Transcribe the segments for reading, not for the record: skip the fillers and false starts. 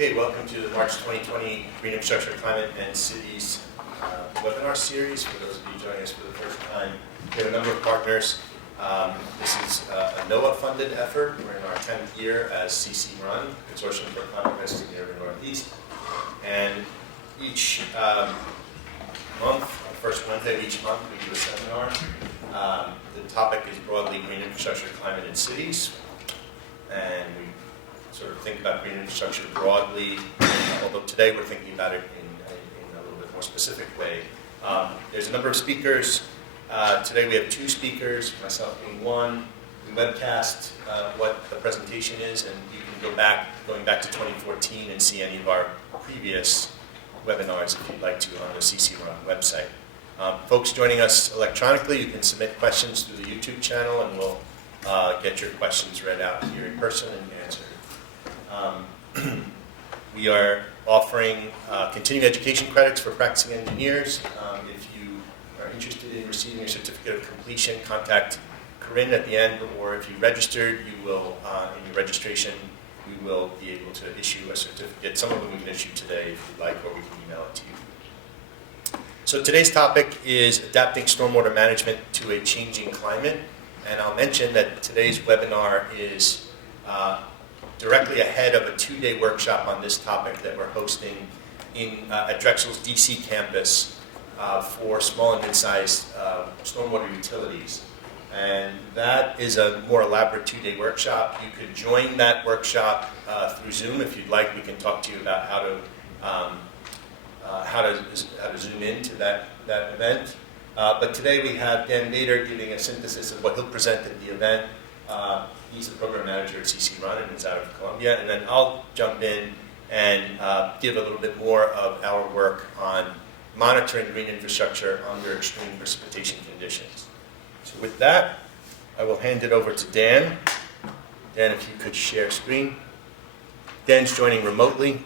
Okay, welcome to the March 2020 Green Infrastructure, Climate, and Cities webinar series. For those of you joining us for the first time, we have a number of partners. This is a NOAA-funded effort. We're in our 10th year as CCRUN, Consortium for Climate Risks in the Urban Northeast. And each month, first Wednesday of each month, we do a seminar. The topic is broadly green infrastructure, climate, and cities. And we sort of think about green infrastructure broadly, although today we're thinking about it in a little bit more specific way. There's a number of speakers. Today we have two speakers, myself being one. We webcast what the presentation is, and you can going back to 2014 and see any of our previous webinars if you'd like to on the CCRUN website. Folks joining us electronically, you can submit questions through the YouTube channel, and we'll get your questions read out here in person and answered. We are offering continuing education credits for practicing engineers. If you are interested in receiving a certificate of completion, contact Corinne at the end, or if you registered, you will, in your registration, we will be able to issue a certificate. Some of them we can issue today if you'd like, or we can email it to you. So today's topic is adapting stormwater management to a changing climate. And I'll mention that today's webinar is directly ahead of a two-day workshop on this topic that we're hosting at Drexel's DC campus for small and mid-sized stormwater utilities. And that is a more elaborate two-day workshop. You could join that workshop through Zoom if you'd like. We can talk to you about how to zoom into that event. But today we have Dan Bader giving a synthesis of what he'll present at the event. He's the program manager at CCRUN and is out of Columbia. And then I'll jump in and give a little bit more of our work on monitoring green infrastructure under extreme precipitation conditions. So with that, I will hand it over to Dan. Dan, if you could share screen. Dan's joining remotely.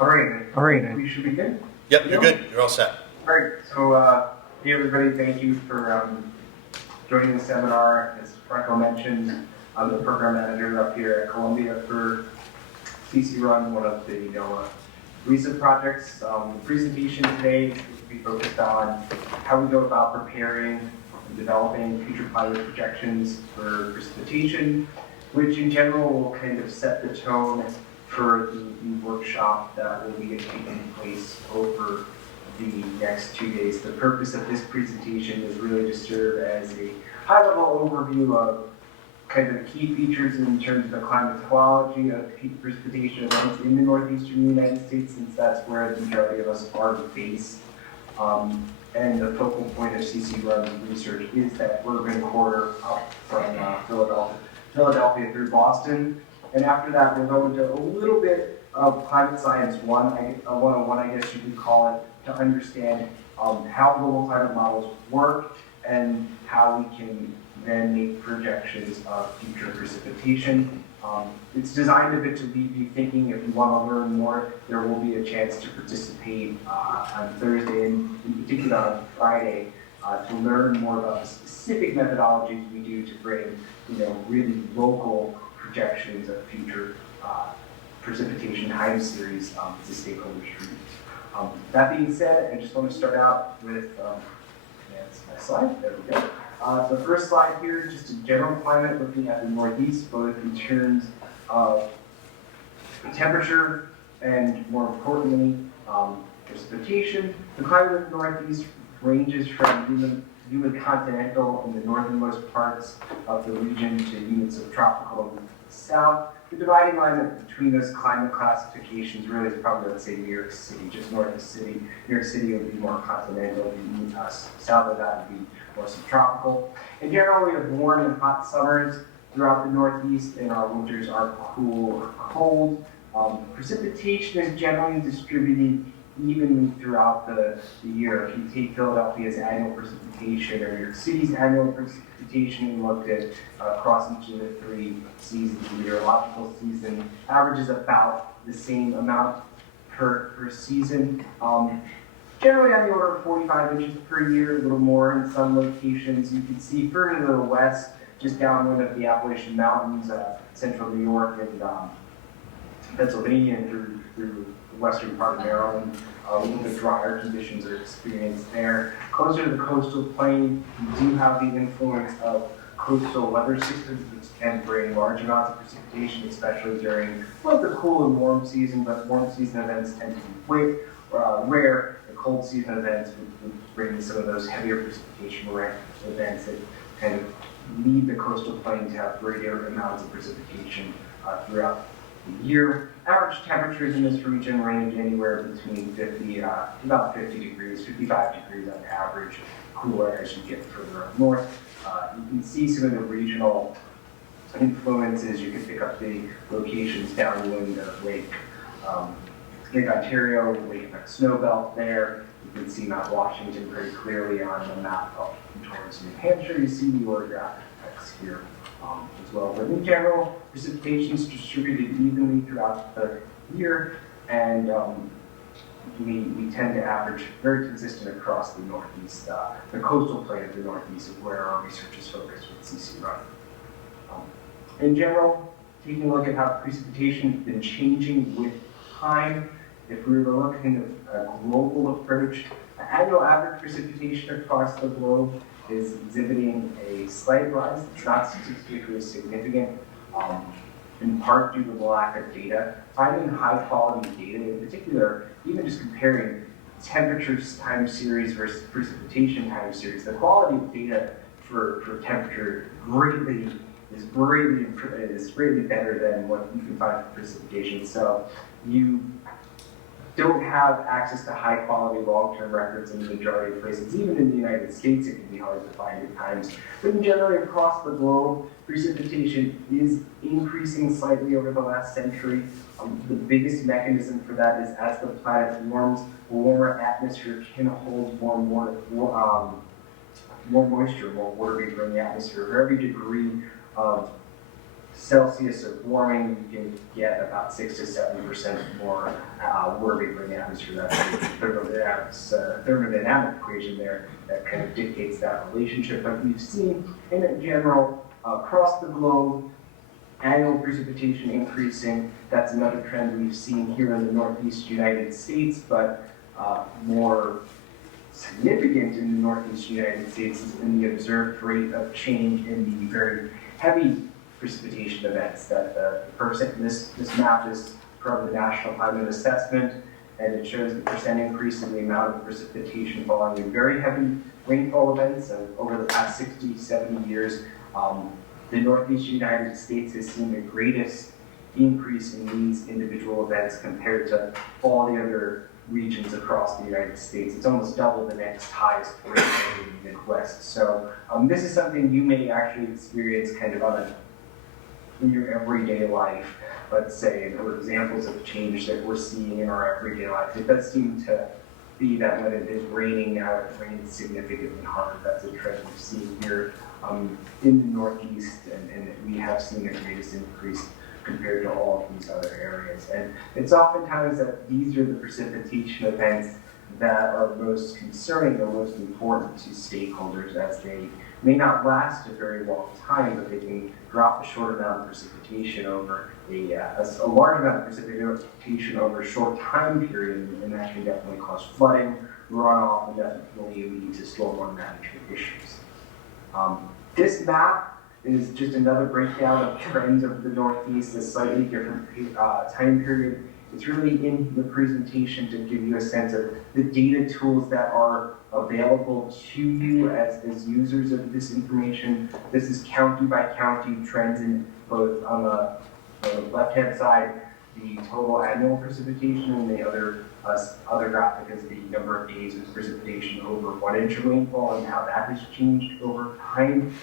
All right. We should begin? Yep, you're good. You're all set. All right. So, hey, everybody. Thank you for joining the seminar. As Franco mentioned, I'm the program manager up here at Columbia for CCRUN, one of the recent projects. The presentation today is going to be focused on how we go about preparing and developing future climate projections for precipitation, which in general will kind of set the tone for the workshop that will be taking place over the next 2 days. The purpose of this presentation is really to serve as a high-level overview of kind of key features in terms of the climatology of peak precipitation events in the northeastern United States, since that's where the majority of us are based. And the focal point of CCRUN's research is that urban corridor up from Philadelphia through Boston. And after that, we'll go into a little bit of climate science 101, I guess you could call it, to understand how global climate models work and how we can then make projections of future precipitation. It's designed a bit to leave you thinking. If you want to learn more, there will be a chance to participate on Thursday and in particular on Friday to learn more about the specific methodologies we do to bring, really local projections of future precipitation time series to stakeholders. That being said, I just want to start out with that's my slide. There we go. The first slide here, just a general climate looking at the Northeast, both in terms of temperature and, more importantly, precipitation. The climate of the Northeast ranges from humid continental in the northernmost parts of the region to units of tropical in the south. The dividing line between those climate classifications really is probably, let's say, New York City, just north of the city. New York City would be more continental, south of that would be more subtropical. In general, we have warm and hot summers throughout the Northeast, and our winters are cool or cold. Precipitation is generally distributed evenly throughout the year. If you take Philadelphia's annual precipitation or New York City's annual precipitation and looked at across each of the three seasons, the hydrological season averages about the same amount per season. Generally on the order of 45 inches per year, a little more in some locations. You can see further to the west, just downwind of the Appalachian Mountains, central New York and Pennsylvania and through the western part of Maryland. A little bit drier conditions are experienced there. Closer to the coastal plain, you do have the influence of coastal weather systems, which can bring large amounts of precipitation, especially during both the cool and warm season, but warm season events tend to be rare. The cold season events would bring some of those heavier precipitation events that kind of lead the coastal plain to have greater amounts of precipitation throughout the year. Average temperatures in this region range anywhere between about 50 degrees, 55 degrees on average, cooler as you get further up north. You can see some of the regional influences. You can pick up the locations downwind of Lake Ontario, Lake Snowbelt there. You can see Mount Washington very clearly on the map up towards New Hampshire. You see the orographics here as well. But in general, precipitation is distributed evenly throughout the year, and we tend to average very consistent across the Northeast, the coastal plain of the Northeast is where our research is focused with CCRUN. In general, taking a look at how precipitation has been changing with time, if we were to look in a global approach, the annual average precipitation across the globe is exhibiting a slight rise. It's not statistically significant, in part due to the lack of data. Finding high quality data, in particular, even just comparing temperatures time series versus precipitation time series, the quality of data for temperature is greatly better than what you can find for precipitation. So you don't have access to high quality long-term records in the majority of places. Even in the United States, it can be hard to find at times. But generally across the globe, precipitation is increasing slightly over the last century. The biggest mechanism for that is as the planet warms, a warmer atmosphere can hold more moisture, more water vapor in the atmosphere. For every degree of Celsius of warming, you can get about 6 to 7% more water vapor in the atmosphere. That's the thermodynamic equation there that kind of dictates that relationship. But we've seen in general across the globe annual precipitation increasing. That's another trend we've seen here in the Northeast United States, but more significant in the Northeast United States has been the observed rate of change in the very heavy precipitation events. That this map is from the National Climate Assessment, and it shows the percent increase in the amount of precipitation falling in very heavy rainfall events. And over the past 60, 70 years, the Northeast United States has seen the greatest increase in these individual events compared to all the other regions across the United States. It's almost double the next highest rate in the Midwest. So this is something you may actually experience kind of in your everyday life, let's say, or examples of change that we're seeing in our everyday life. It does seem to be that when it is raining now, it rains significantly hard. That's a trend we've seen here in the Northeast, and we have seen the greatest increase compared to all of these other areas. And it's oftentimes that these are the precipitation events that are most concerning or most important to stakeholders, as they may not last a very long time, but they can drop a short amount of precipitation over a large amount of precipitation over a short time period, and that can definitely cause flooding, runoff, and definitely lead to stormwater management issues. This map is just another breakdown of trends of the Northeast, a slightly different time period. It's really in the presentation to give you a sense of the data tools that are available to you as users of this information. This is county by county trends in both on the left-hand side, the total annual precipitation, and the other graphic is the number of days of precipitation over 1 inch of rainfall and how that has changed over time.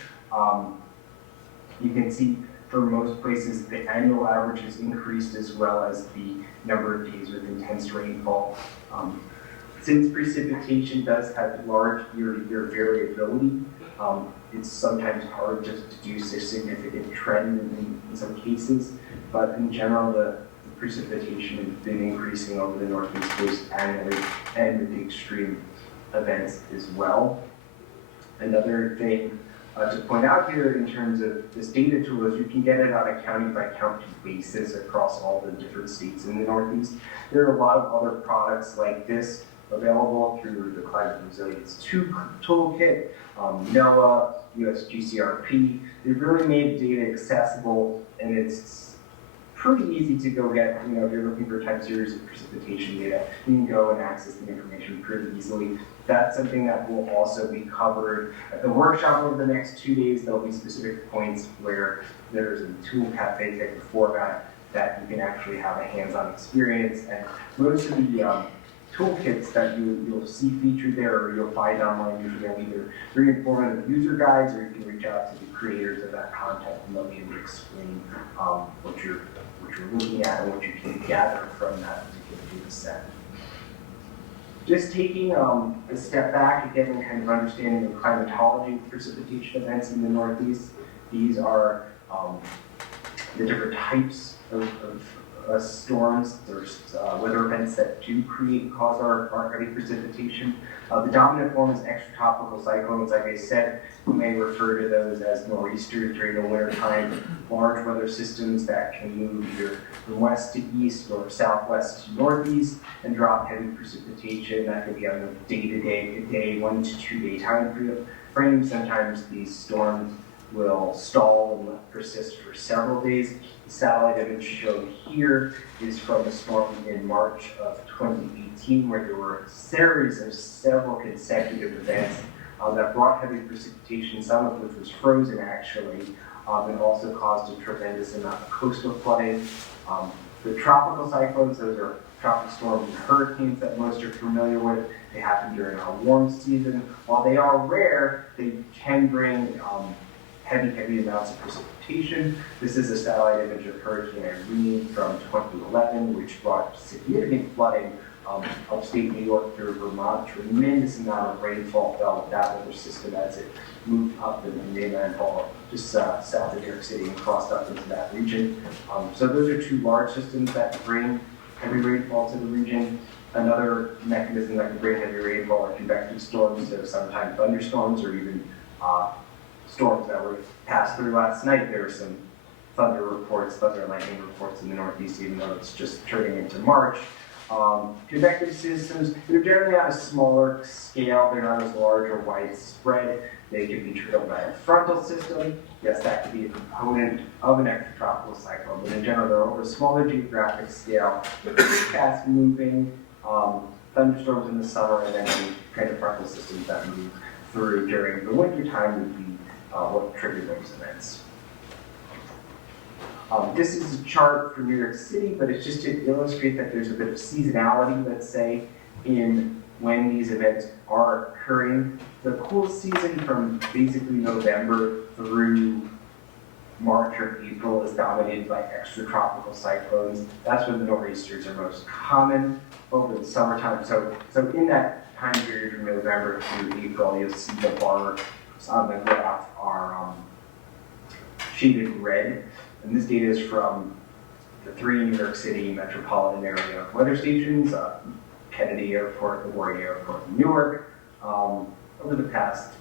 You can see for most places the annual average has increased as well as the number of days with intense rainfall. Since precipitation does have large year-to-year variability, it's sometimes hard to deduce a significant trend in some cases, but in general the precipitation has been increasing over the Northeast coast annually and with the extreme events as well. Another thing to point out here in terms of this data tool is you can get it on a county-by-county basis across all the different states in the Northeast. There are a lot of other products like this available through the Climate Resilience 2 Toolkit, NOAA, US GCRP. They've really made data accessible, and it's pretty easy to go get. You know, if you're looking for time series of precipitation data, you can go and access the information pretty easily. That's something that will also be covered at the workshop over the next 2 days. There'll be specific points where there's a tool cafe type of format that you can actually have a hands-on experience. And most of the toolkits that you'll see featured there or you'll find online, usually have either very informative user guides, or you can reach out to the creators of that content and they'll be able to explain what you're looking at and what you can gather from that particular data set. Just taking a step back again and kind of understanding the climatology precipitation events in the Northeast. These are the different types of storms. There's weather events that do cause our heavy precipitation. The dominant form is extratropical cyclones. Like I said, we may refer to those as nor'easters during the winter time. Large weather systems that can move either from west to east or southwest to northeast and drop heavy precipitation. That could be on a day-to-day, 1 to 2 day time frame. Sometimes these storms will stall and persist for several days. The satellite image shown here is from a storm in March of 2018, where there were a series of several consecutive events that brought heavy precipitation, some of which was frozen actually, and also caused a tremendous amount of coastal flooding. The tropical cyclones, those are tropical storms and hurricanes that most are familiar with. They happen during our warm season. While they are rare, they can bring heavy amounts of precipitation. This is a satellite image of Hurricane Irene from 2011, which brought significant flooding upstate New York through Vermont. Tremendous amount of rainfall fell with that weather system as it moved up in the mainland, just south of New York City and crossed up into that region. So those are two large systems that bring heavy rainfall to the region. Another mechanism that can bring heavy rainfall are convective storms, so sometimes thunderstorms or even storms that were passed through last night. There were some thunder and lightning reports in the Northeast, even though it's just turning into March. Convective systems, they're generally on a smaller scale. They're not as large or widespread. They can be triggered by a frontal system. Yes, that could be a component of an extratropical cyclone, but in general, they're over a smaller geographic scale. They're fast moving thunderstorms in the summer, and then any kind of frontal systems that move through during the winter time would be what triggered those events. This is a chart for New York City, but it's just to illustrate that there's a bit of seasonality, let's say, in when these events are occurring. The cool season from basically November through March or April is dominated by extratropical cyclones. That's when the nor'easters are most common over the summertime. So in that time period from November through April, you'll see the bars on the graph are shaded red. And this data is from the 3 New York City metropolitan area weather stations, Kennedy Airport, LaGuardia Airport in Newark, over the past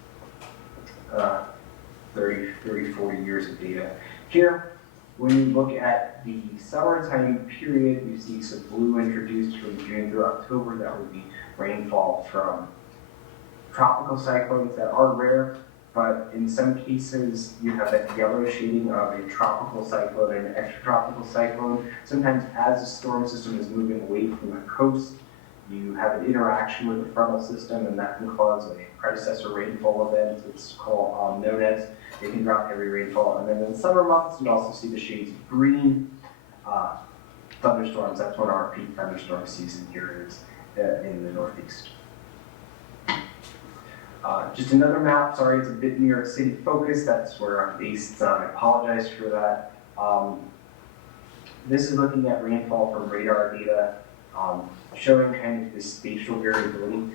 30, 40 years of data. Here, when you look at the summertime period, you see some blue introduced from June through October. That would be rainfall from tropical cyclones that are rare, but in some cases you have that yellow shading of a tropical cyclone and an extratropical cyclone. Sometimes as the storm system is moving away from the coast, you have an interaction with the frontal system, and that can cause a predecessor rainfall event. It's called known as. It can drop heavy rainfall, and then in the summer months you also see the shades of green thunderstorms. That's when our peak thunderstorm season here is in the Northeast. Just another map. Sorry, it's a bit New York City focused. That's where I'm based. I apologize for that. This is looking at rainfall from radar data, showing kind of this spatial variability.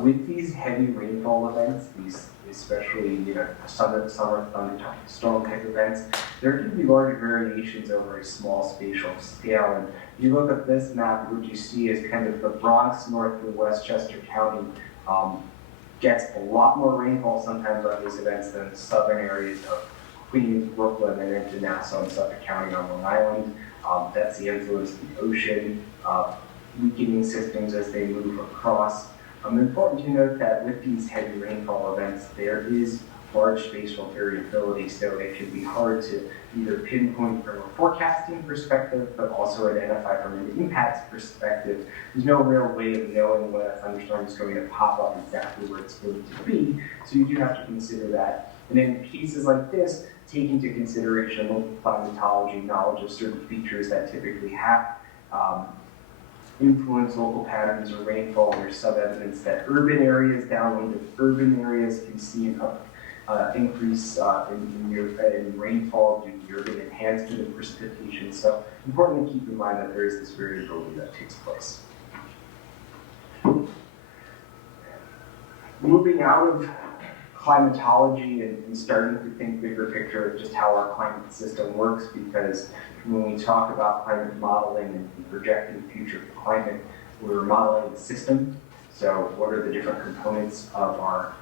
With these heavy rainfall events, these especially summer thunderstorm type events, there can be large variations over a small spatial scale. And if you look at this map, what you see is kind of the Bronx north to Westchester County gets a lot more rainfall sometimes on these events than southern areas of Queens, Brooklyn, and into Nassau and Suffolk County on Long Island. That's the influence of the ocean, weakening systems as they move across. Important to note that with these heavy rainfall events, there is large spatial variability, so it can be hard to either pinpoint from a forecasting perspective, but also identify from an impacts perspective. There's no real way of knowing when a thunderstorm is going to pop up exactly where it's going to be, so you do have to consider that. And in cases like this, take into consideration local climatology, knowledge of certain features that typically have influence local patterns or rainfall. There's some evidence that urban areas, downwind of urban areas, can see an increase in rainfall due to urban enhancement of precipitation. So important to keep in mind that there is this variability that takes place. Moving out of climatology and starting to think bigger picture of just how our climate system works, because when we talk about climate modeling and projecting future climate, we're modeling the system. So what are the different components of our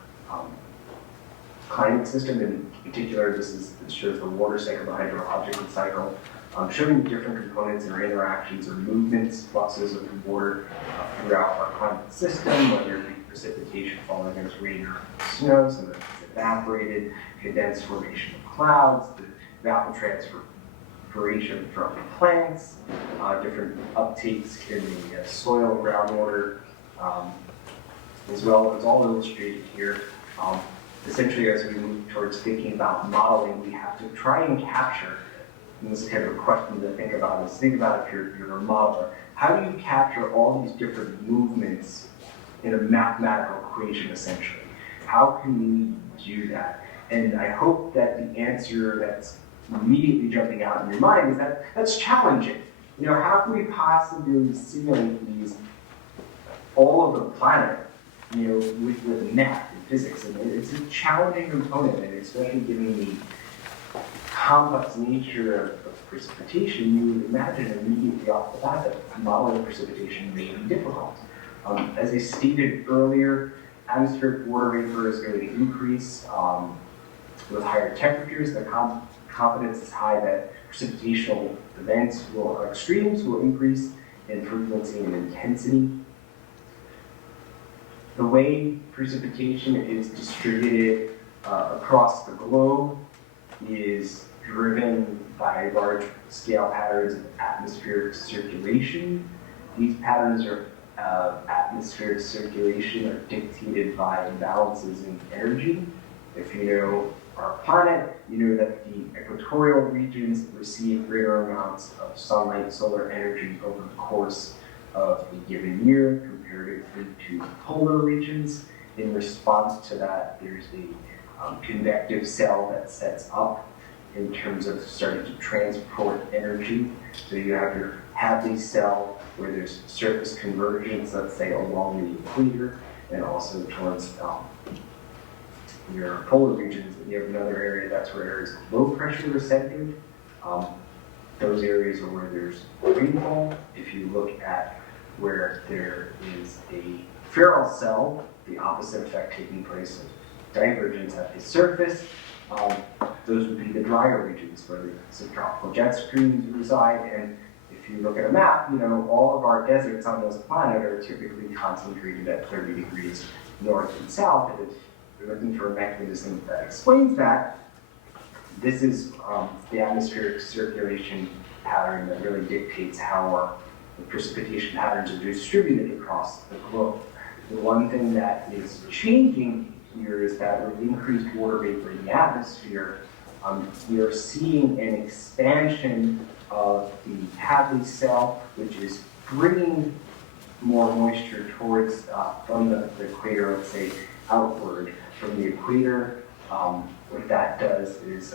climate system? In particular, this shows the water cycle, the hydrological cycle, showing the different components and interactions or movements, fluxes of water throughout our climate system, whether it be precipitation falling as rain or snow, so that it's evaporated, condensed formation of clouds, the evapotranspiration from plants, different uptakes in the soil, groundwater, as well as all illustrated here. Essentially, as we move towards thinking about modeling, we have to try and capture, and this is kind of a question to think about, is think about if you're a modeler, how do you capture all these different movements in a mathematical equation, essentially? How can we do that? And I hope that the answer that's immediately jumping out in your mind is that that's challenging. You know, how can we possibly simulate these, all of the planet, you know, with math and physics? And it's a challenging component, and especially given the complex nature of precipitation, you would imagine immediately off the bat that modeling precipitation may be difficult. As I stated earlier, atmospheric water vapor is going to increase with higher temperatures. The confidence is high that precipitational events extremes will increase in frequency and intensity. The way precipitation is distributed across the globe is driven by large-scale patterns of atmospheric circulation. These patterns of atmospheric circulation are dictated by imbalances in energy. If you know our planet, you know that the equatorial regions receive greater amounts of sunlight, solar energy over the course of a given year comparatively to polar regions. In response to that, there's a convective cell that sets up in terms of starting to transport energy. So you have your Hadley cell where there's surface convergence, let's say along the equator, and also towards your polar regions. And you have another area, that's where areas of low pressure are centered. Those areas are where there's rainfall. If you look at where there is a feral cell, the opposite effect taking place of divergence at the surface, those would be the drier regions where the subtropical jet streams reside. And if you look at a map, you know, all of our deserts on this planet are typically concentrated at 30 degrees north and south. And if you're looking for a mechanism that explains that, this is the atmospheric circulation pattern that really dictates how the precipitation patterns are distributed across the globe. The one thing that is changing here is that with increased water vapor in the atmosphere, we are seeing an expansion of the Hadley cell, which is bringing more moisture towards from the equator, let's say outward from the equator. What that does is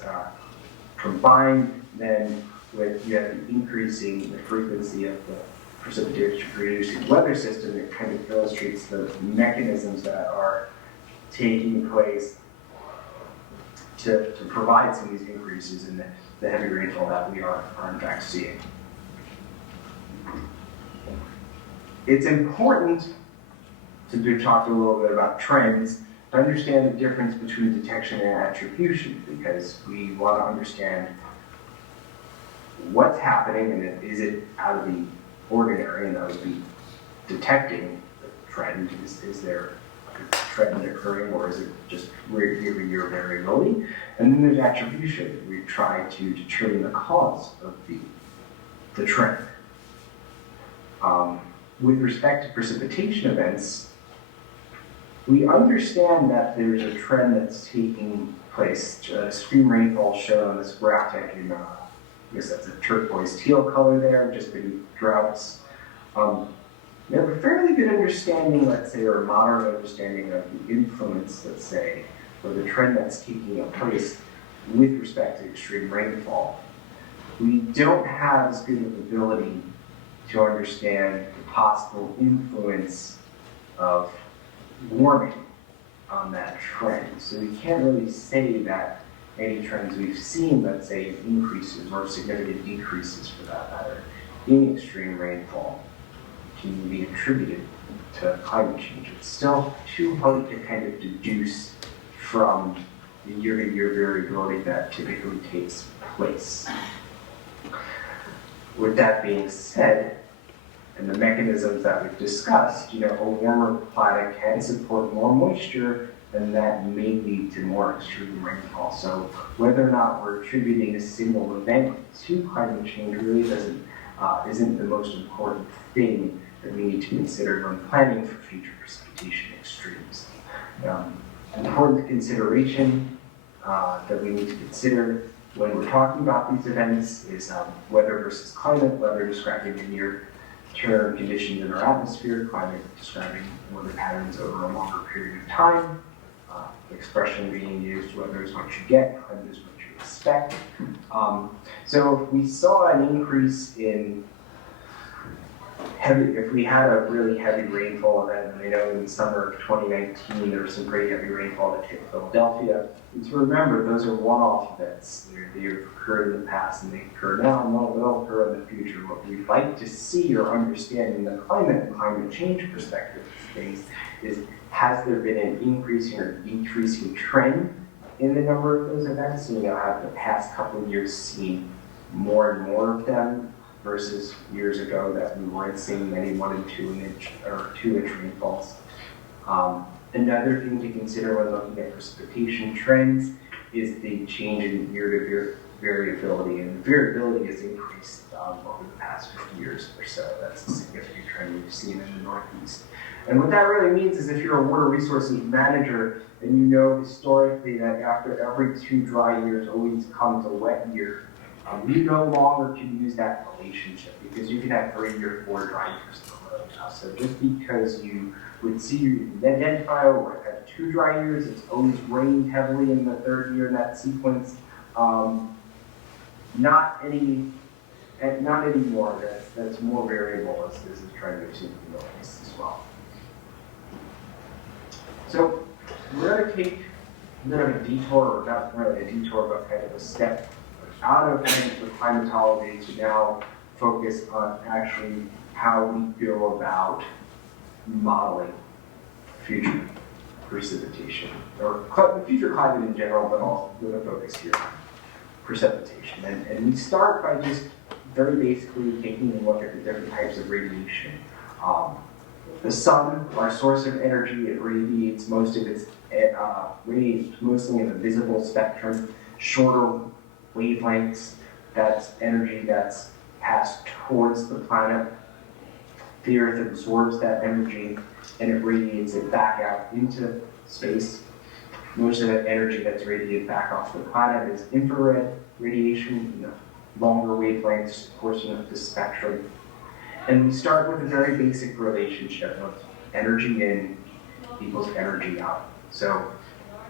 combined then with you have the increasing the frequency of the precipitation producing weather system, it kind of illustrates the mechanisms that are taking place to provide some of these increases in the heavy rainfall that we are in fact seeing. It's important to talk a little bit about trends to understand the difference between detection and attribution, because we want to understand what's happening and is it out of the ordinary, and that would be detecting the trend. Is there a trend occurring, or is it just year variability? And then there's attribution. We try to determine the cause of the trend. With respect to precipitation events, we understand that there's a trend that's taking place. Extreme rainfall shown on this graphic in, I guess that's a turquoise teal color there, just beneath droughts. We have a fairly good understanding, let's say, or a moderate understanding of the influence, let's say, or the trend that's taking place with respect to extreme rainfall. We don't have as good of ability to understand the possible influence of warming on that trend. So we can't really say that any trends we've seen, let's say, increases or significant decreases for that matter in extreme rainfall can be attributed to climate change. It's still too hard to kind of deduce from the year-to-year variability that typically takes place. With that being said, and the mechanisms that we've discussed, a warmer climate can support more moisture, and that may lead to more extreme rainfall. So whether or not we're attributing a single event to climate change really isn't the most important thing that we need to consider when planning for future precipitation extremes. Important consideration that we need to consider when we're talking about these events is weather versus climate, weather describing the near-term conditions in our atmosphere, climate describing weather patterns over a longer period of time. The expression being used, weather is what you get, climate is what you expect. So if we saw an increase in if we had a really heavy rainfall event, and I know in the summer of 2019 there was some pretty heavy rainfall that hit Philadelphia, and to remember those are one-off events. They've occurred in the past and they occur now, and they'll occur in the future. What we'd like to see or understand in the climate and climate change perspective of things is, has there been an increasing or decreasing trend in the number of those events? Have the past couple of years seen more and more of them versus years ago that we weren't seeing many 1 and 2 inch or 2 inch rainfalls. Another thing to consider when looking at precipitation trends is the change in year-to-year variability, and the variability has increased over the past 50 years or so. That's a significant trend we've seen in the Northeast. And what that really means is if you're a water resources manager and you know historically that after every 2 dry years always comes a wet year, you no longer can use that relationship because you can have 3 or 4 dry years in a row now. So just because you would see you identify or have 2 dry years, it's always rained heavily in the 3rd year in that sequence. Not anymore. That's more variable as this is trying to achieve the Northeast as well. So we're going to take a bit of a detour, or not really a detour, but kind of a step out of kind of the climatology to now focus on actually how we go about modeling future precipitation, or future climate in general, but also with a focus here on precipitation. And we start by just very basically taking a look at the different types of radiation. The sun, our source of energy, it radiates most of its radiates mostly in the visible spectrum, shorter wavelengths. That's energy that's passed towards the planet. The Earth absorbs that energy and it radiates it back out into space. Most of that energy that's radiated back off the planet is infrared radiation in the longer wavelengths portion of the spectrum. And we start with a very basic relationship of energy in equals energy out. So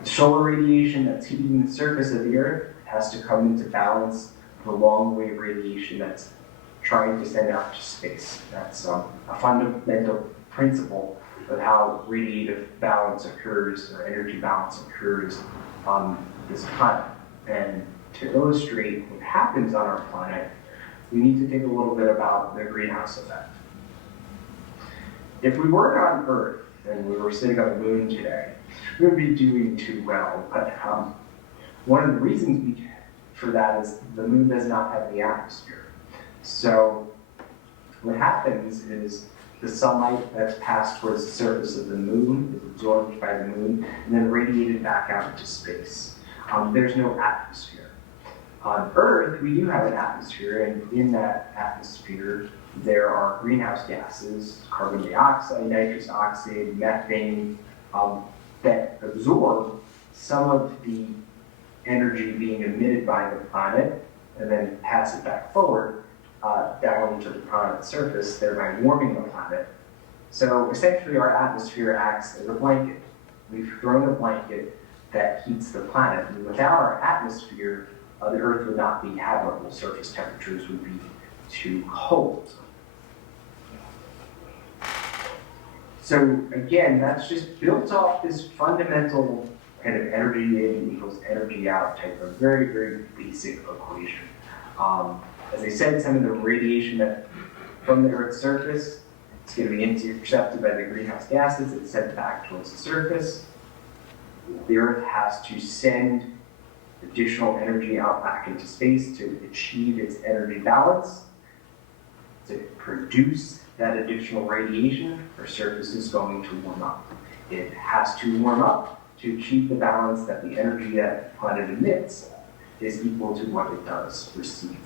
the solar radiation that's hitting the surface of the Earth has to come into balance with the long wave radiation that's trying to send out to space. That's a fundamental principle of how radiative balance occurs, or energy balance occurs on this planet. And to illustrate what happens on our planet, we need to think a little bit about the greenhouse effect. If we weren't on Earth and we were sitting on the moon today, wouldn't be doing too well. But one of the reasons for that is the moon does not have the atmosphere. So what happens is the sunlight that's passed towards the surface of the moon is absorbed by the moon and then radiated back out into space. There's no atmosphere. On Earth, we do have an atmosphere, and in that atmosphere, there are greenhouse gases, carbon dioxide, nitrous oxide, methane, that absorb some of the energy being emitted by the planet and then pass it back forward down into the planet's surface, thereby warming the planet. So essentially our atmosphere acts as a blanket. We've thrown a blanket that heats the planet. And without our atmosphere, the Earth would not be habitable. Surface temperatures would be too cold. So again, that's just built off this fundamental kind of energy in equals energy out type of very, very basic equation. As I said, some of the radiation that from the Earth's surface, it's going to be intercepted by the greenhouse gases. It's sent back towards the surface. The Earth has to send additional energy out back into space to achieve its energy balance. To produce that additional radiation, our surface is going to warm up. It has to warm up to achieve the balance that the energy that the planet emits is equal to what it does receive.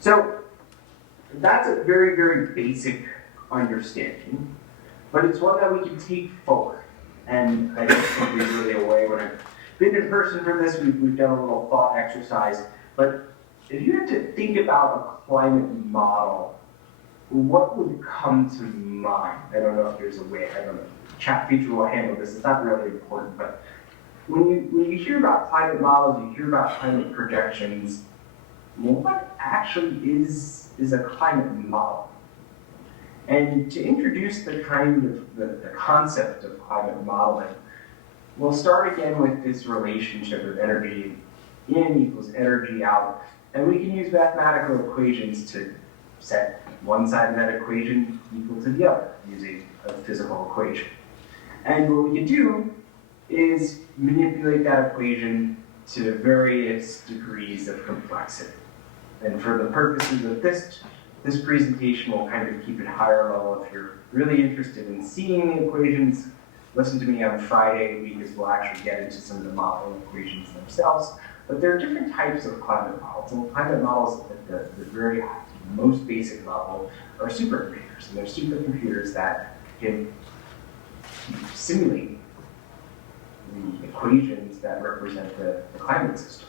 So that's a very, very basic understanding, but it's one that we can take forward. And I don't think there's really a way, when I've been in person for this, we've done a little thought exercise, but if you had to think about a climate model, what would come to mind? I don't know if there's a way, I don't know, chat feature will handle this, it's not really important, but when you hear about climate models, you hear about climate projections, what actually is a climate model? And to introduce the kind of the concept of climate modeling, we'll start again with this relationship of energy in equals energy out. And we can use mathematical equations to set one side of that equation equal to the other using a physical equation. And what we can do is manipulate that equation to various degrees of complexity. And for the purposes of this presentation, we'll kind of keep it higher level. If you're really interested in seeing the equations, listen to me on Friday because we'll actually get into some of the modeling equations themselves. But there are different types of climate models, and climate models at the very most basic level are supercomputers, and they're supercomputers that can simulate the equations that represent the climate system.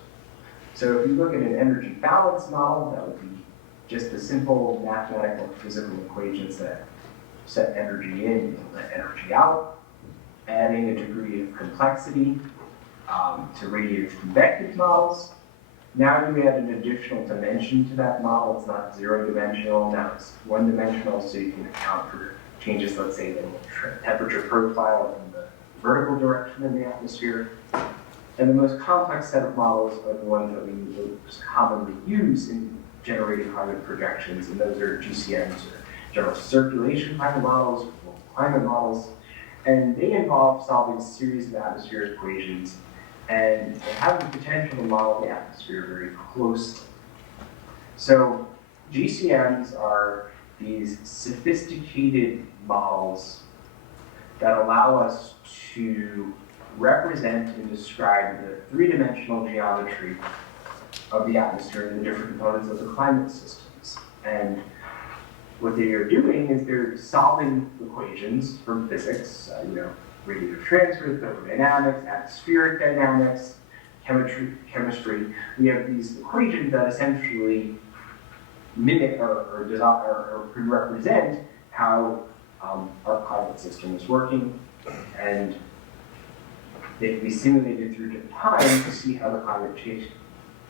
So if you look at an energy balance model, that would be just the simple mathematical physical equations that set energy in and let energy out, adding a degree of complexity to radiative convective models. Now you add an additional dimension to that model. It's not zero-dimensional, now it's one-dimensional, so you can account for changes, let's say, in the temperature profile in the vertical direction in the atmosphere. And the most complex set of models are the ones that we most commonly use in generating climate projections, and those are GCMs, or general circulation climate models, or global climate models. And they involve solving a series of atmospheric equations and they have the potential to model the atmosphere very closely. So GCMs are these sophisticated models that allow us to represent and describe the three-dimensional geometry of the atmosphere and the different components of the climate systems. And what they are doing is they're solving equations from physics, radiative transfer, thermodynamics, atmospheric dynamics, chemistry. We have these equations that essentially mimic or can represent how our climate system is working, and they can be simulated through time to see how the climate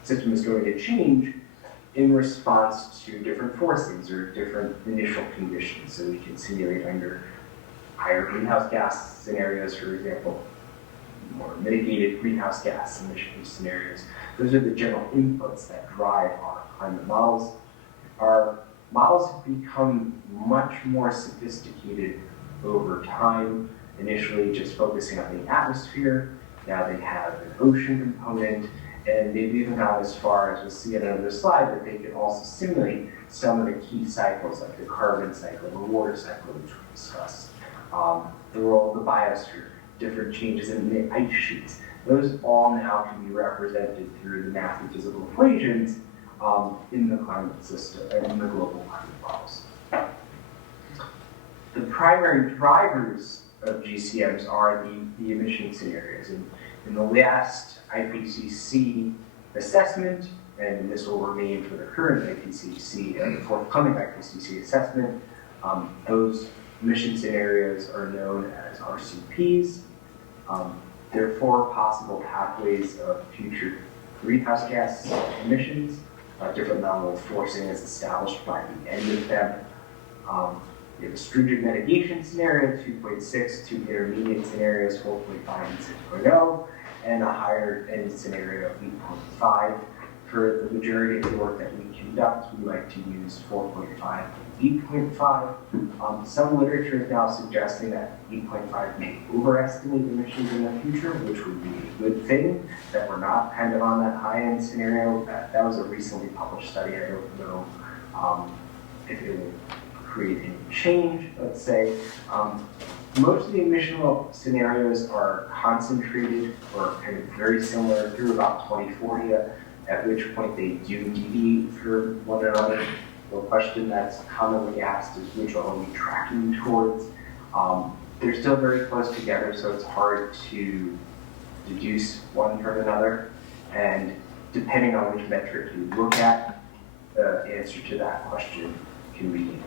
system is going to change in response to different forces or different initial conditions. So we can simulate under higher greenhouse gas scenarios, for example, more mitigated greenhouse gas emission scenarios. Those are the general inputs that drive our climate models. Our models have become much more sophisticated over time, initially just focusing on the atmosphere. Now they have an ocean component, and they've even gone as far as we'll see in another slide that they can also simulate some of the key cycles like the carbon cycle, the water cycle, which we discussed, the role of the biosphere, different changes in the ice sheets. Those all now can be represented through the math and physical equations in the climate system and in the global climate models. The primary drivers of GCMs are the emission scenarios. In the last IPCC assessment, and this will remain for the current IPCC and the forthcoming IPCC assessment, those emission scenarios are known as RCPs. There are 4 possible pathways of future greenhouse gas emissions. Different level of forcing is established by the end of them. We have a stringent mitigation scenario, 2.6, 2 intermediate scenarios, 4.5 and 6.0, and a higher end scenario of 8.5. For the majority of the work that we conduct, we like to use 4.5 and 8.5. Some literature is now suggesting that 8.5 may overestimate emissions in the future, which would be a good thing, that we're not kind of on that high-end scenario. That was a recently published study. I don't know if it will create any change, let's say. Most of the emission scenarios are concentrated or kind of very similar through about 2040, at which point they do deviate from one another. The question that's commonly asked is which one are we tracking towards? They're still very close together, so it's hard to deduce one from another. And depending on which metric you look at, the answer to that question can be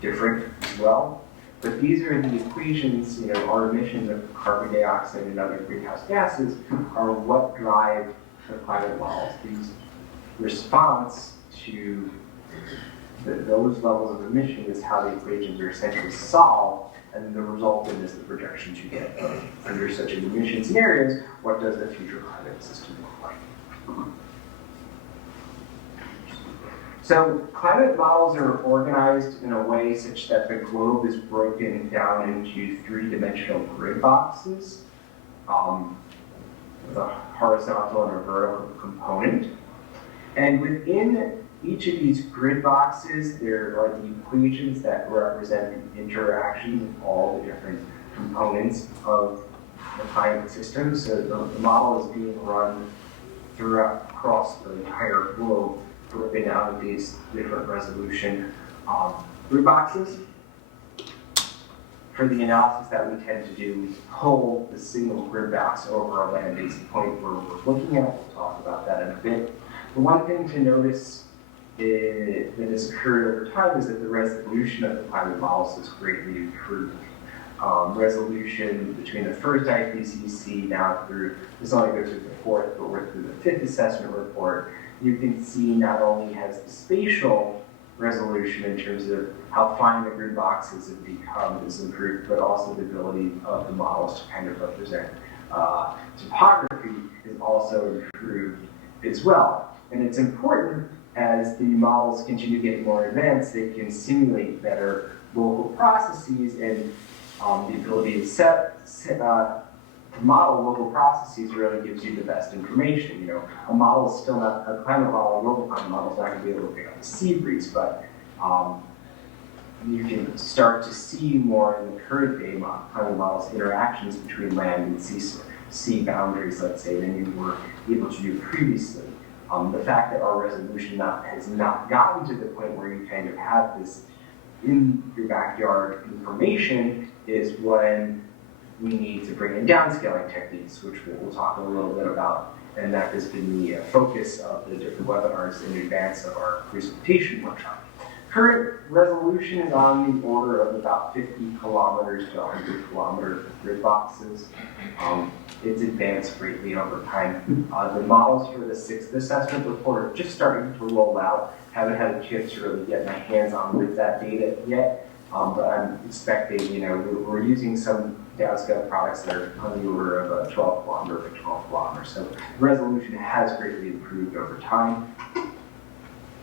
different as well. But these are the equations, our emissions of carbon dioxide and other greenhouse gases are what drive the climate models. These response to those levels of emission is how the equations are essentially solved, and the result is the projections you get under such an emission scenarios. What does the future climate system look like? So climate models are organized in a way such that the globe is broken down into 3-dimensional grid boxes with a horizontal and a vertical component. And within each of these grid boxes, there are the equations that represent the interaction of all the different components of the climate system. So the model is being run across the entire globe, broken down into these different resolution grid boxes. For the analysis that we tend to do, we pull the single grid box over a land-based point where we're looking at. We'll talk about that in a bit. The one thing to notice that has occurred over time is that the resolution of the climate models has greatly improved. Resolution between the first IPCC now through, this only goes through the 4th, but we're through the 5th assessment report. You can see not only has the spatial resolution in terms of how fine the grid boxes have become is improved, but also the ability of the models to kind of represent topography is also improved as well. And it's important as the models continue getting more advanced, they can simulate better local processes, and the ability to model local processes really gives you the best information. A model is still not, a climate model, a local climate model is not going to be able to pick up the sea breeze, but you can start to see more in the current day climate models interactions between land and sea boundaries, let's say, than you were able to do previously. The fact that our resolution has not gotten to the point where you kind of have this in your backyard information is when we need to bring in downscaling techniques, which we'll talk a little bit about, and that has been the focus of the different webinars in advance of our Precipitation workshop. Current resolution is on the order of about 50 kilometers to 100 kilometer grid boxes. It's advanced greatly over time. The models for the 6th assessment report are just starting to roll out. Haven't had a chance to really get my hands on with that data yet, but I'm expecting, we're using some downscale products that are on the order of a 12 kilometer to 12 kilometers. So resolution has greatly improved over time.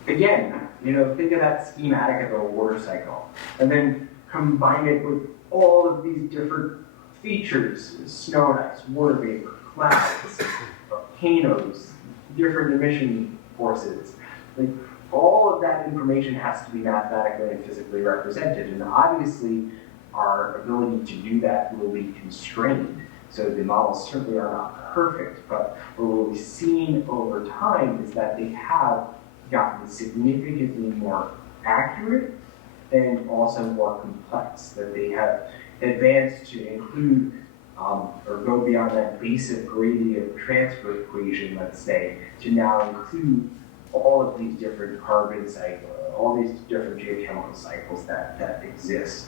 Again, think of that schematic of a water cycle, and then combine it with all of these different features, snow and ice, water vapor, clouds, volcanoes, different emission forces. Like, all of that information has to be mathematically and physically represented, and obviously our ability to do that will be constrained. So the models certainly are not perfect, but what we've seen over time is that they have gotten significantly more accurate and also more complex, that they have advanced to include or go beyond that basic gradient transfer equation, let's say, to now include all of these different carbon cycles, all these different geochemical cycles that exist.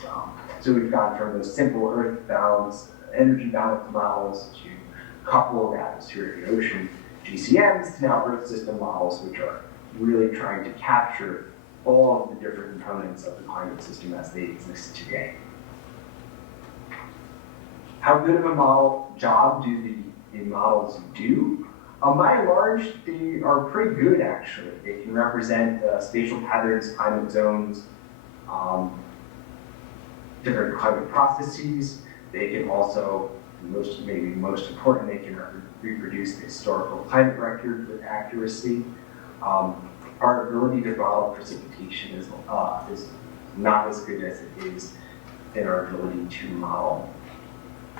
So we've gone from those simple earth balance, energy balance models to coupled atmospheric and ocean GCMs to now earth system models, which are really trying to capture all of the different components of the climate system as they exist today. How good of a model job do the models do? By and large, they are pretty good, actually. They can represent spatial patterns, climate zones, different climate processes. They can also, maybe most important, they can reproduce the historical climate record with accuracy. Our ability to model precipitation is not as good as it is in our ability to model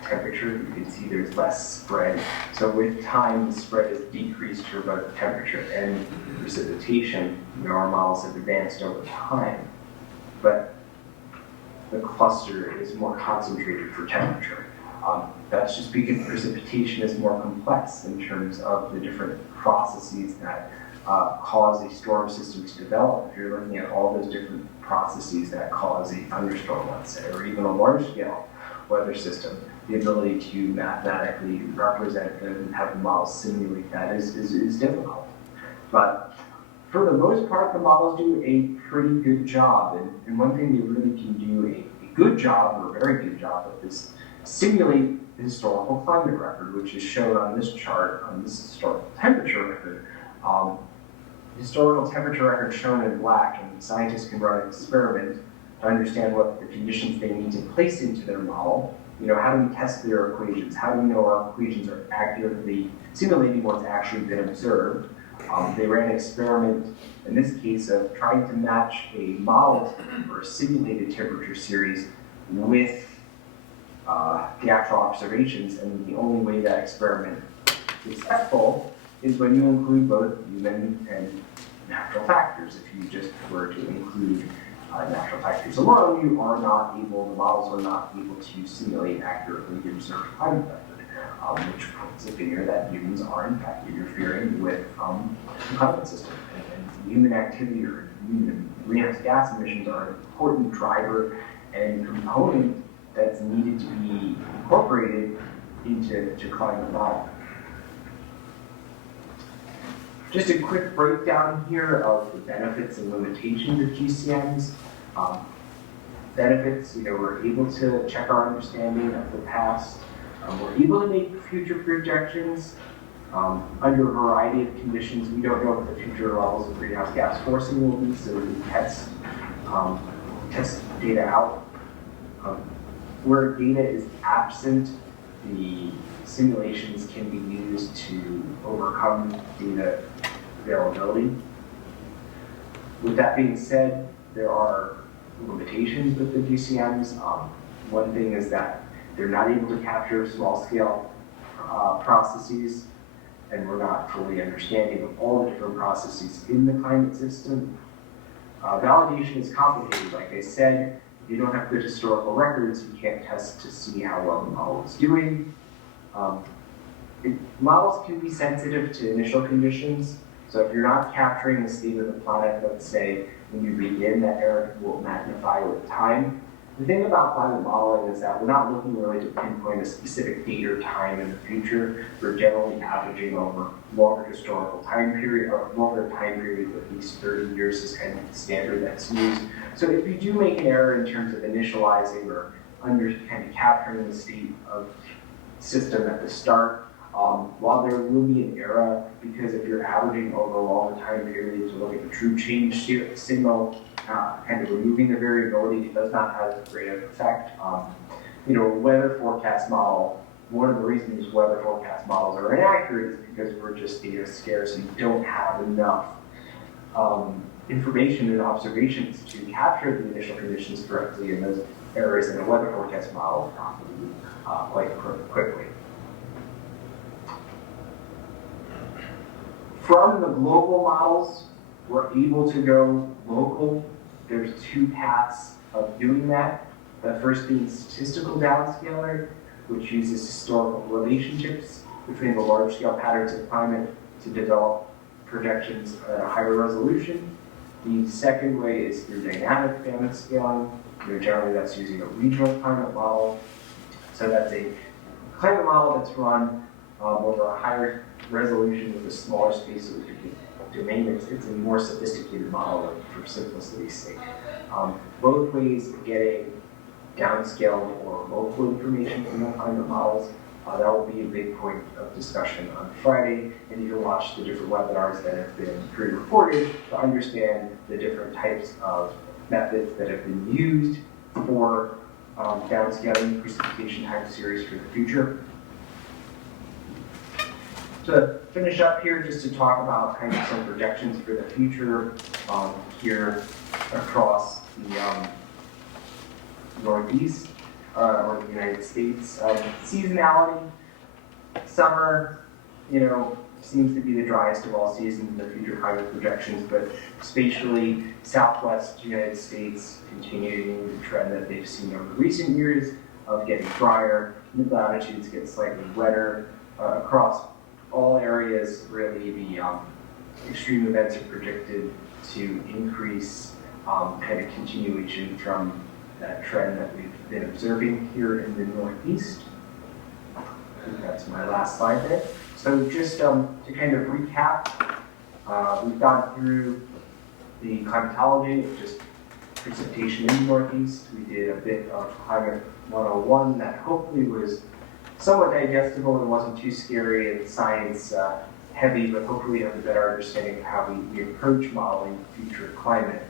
temperature. You can see there's less spread. So with time, the spread is decreased for both temperature and precipitation. Our models have advanced over time, but the cluster is more concentrated for temperature. That's just because precipitation is more complex in terms of the different processes that cause a storm system to develop. If you're looking at all those different processes that cause a thunderstorm, let's say, or even a large-scale weather system, the ability to mathematically represent them and have the models simulate that is difficult. But for the most part, the models do a pretty good job. And one thing they really can do a good job, or a very good job of, is simulate the historical climate record, which is shown on this chart, on this historical temperature record. Historical temperature record shown in black, and scientists can run an experiment to understand what the conditions they need to place into their model. How do we test their equations? How do we know our equations are accurately simulating what's actually been observed? They ran an experiment, in this case, of trying to match a model or a simulated temperature series with the actual observations, and the only way that experiment is successful is when you include both human and natural factors. If you just were to include natural factors alone, the models are not able to simulate accurately the observed climate record, which puts a finger that humans are in fact interfering with the climate system. And human activity or human greenhouse gas emissions are an important driver and component that's needed to be incorporated into climate modeling. Just a quick breakdown here of the benefits and limitations of GCMs. Benefits, we're able to check our understanding of the past. We're able to make future projections under a variety of conditions. We don't know what the future levels of greenhouse gas forcing will be, so we can test data out. Where data is absent, the simulations can be used to overcome data availability. With that being said, there are limitations with the GCMs. One thing is that they're not able to capture small-scale processes, and we're not fully understanding of all the different processes in the climate system. Validation is complicated. Like I said, if you don't have good historical records, you can't test to see how well the model is doing. Models can be sensitive to initial conditions, so if you're not capturing the state of the planet, let's say, when you begin, that error will magnify with time. The thing about climate modeling is that we're not looking really to pinpoint a specific date or time in the future. We're generally averaging over longer historical time period, or longer time periods, at least 30 years is kind of the standard that's used. So if you do make an error in terms of initializing or kind of capturing the state of the system at the start, while there will be an error, because if you're averaging over a longer time period to look at the true change signal, kind of removing the variability, it does not have as great of an effect. weather forecast model, one of the reasons weather forecast models are inaccurate is because we're just data scarce and don't have enough information and observations to capture the initial conditions correctly in those areas in a weather forecast model quite quickly. From the global models, we're able to go local. There's two paths of doing that. The first being statistical downscaling, which uses historical relationships between the large-scale patterns of climate to develop projections at a higher resolution. The second way is through dynamic damage scaling. Generally, that's using a regional climate model. So that's a climate model that's run over a higher resolution with a smaller space of domain. It's a more sophisticated model for simplicity's sake. Both ways of getting downscaled or local information from the climate models, that will be a big point of discussion on Friday, and you can watch the different webinars that have been pre-recorded to understand the different types of methods that have been used for downscaling precipitation time series for the future. To finish up here, just to talk about kind of some projections for the future here across the Northeast or the United States. Seasonality, summer, seems to be the driest of all seasons in the future climate projections, but spatially, Southwest United States continuing the trend that they've seen over recent years of getting drier, mid-latitudes get slightly wetter. Across all areas, really, the extreme events are predicted to increase, kind of continuation from that trend that we've been observing here in the Northeast. I think that's my last slide there. So just to kind of recap, we've gone through the climatology, just precipitation in the Northeast. We did a bit of Climate 101 that hopefully was somewhat digestible and wasn't too scary and science heavy, but hopefully you have a better understanding of how we approach modeling future climate.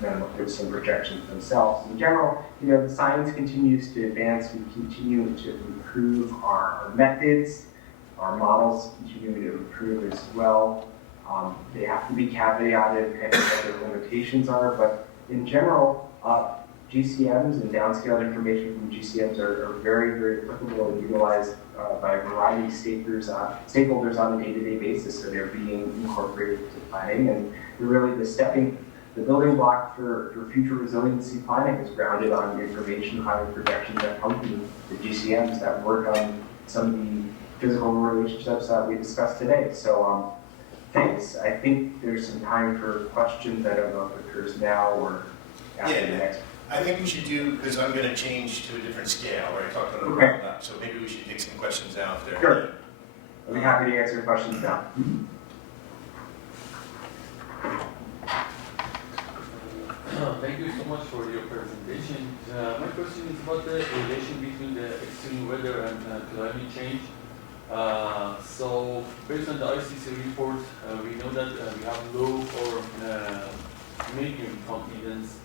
Then look at some projections themselves. In general, the science continues to advance. We continue to improve our methods. Our models continue to improve as well. They have to be caveated, kind of what their limitations are, but in general, GCMs and downscaled information from GCMs are very, very applicable and utilized by a variety of stakeholders on a day-to-day basis, so they're being incorporated into planning, and really the building block for future resiliency planning is grounded on the information climate projections that come from the GCMs that work on some of the physical relationships that we discussed today. So thanks. I think there's some time for questions. I don't know if it occurs now or after the next. I think we should do, because I'm going to change to a different scale, where I talked a little bit about that. So maybe we should take some questions now if there. Sure. I'll be happy to answer questions now. Thank you so much for your presentation. My question is about the relation between the extreme weather and climate change. So based on the ICC report, we know that we have low or medium confidence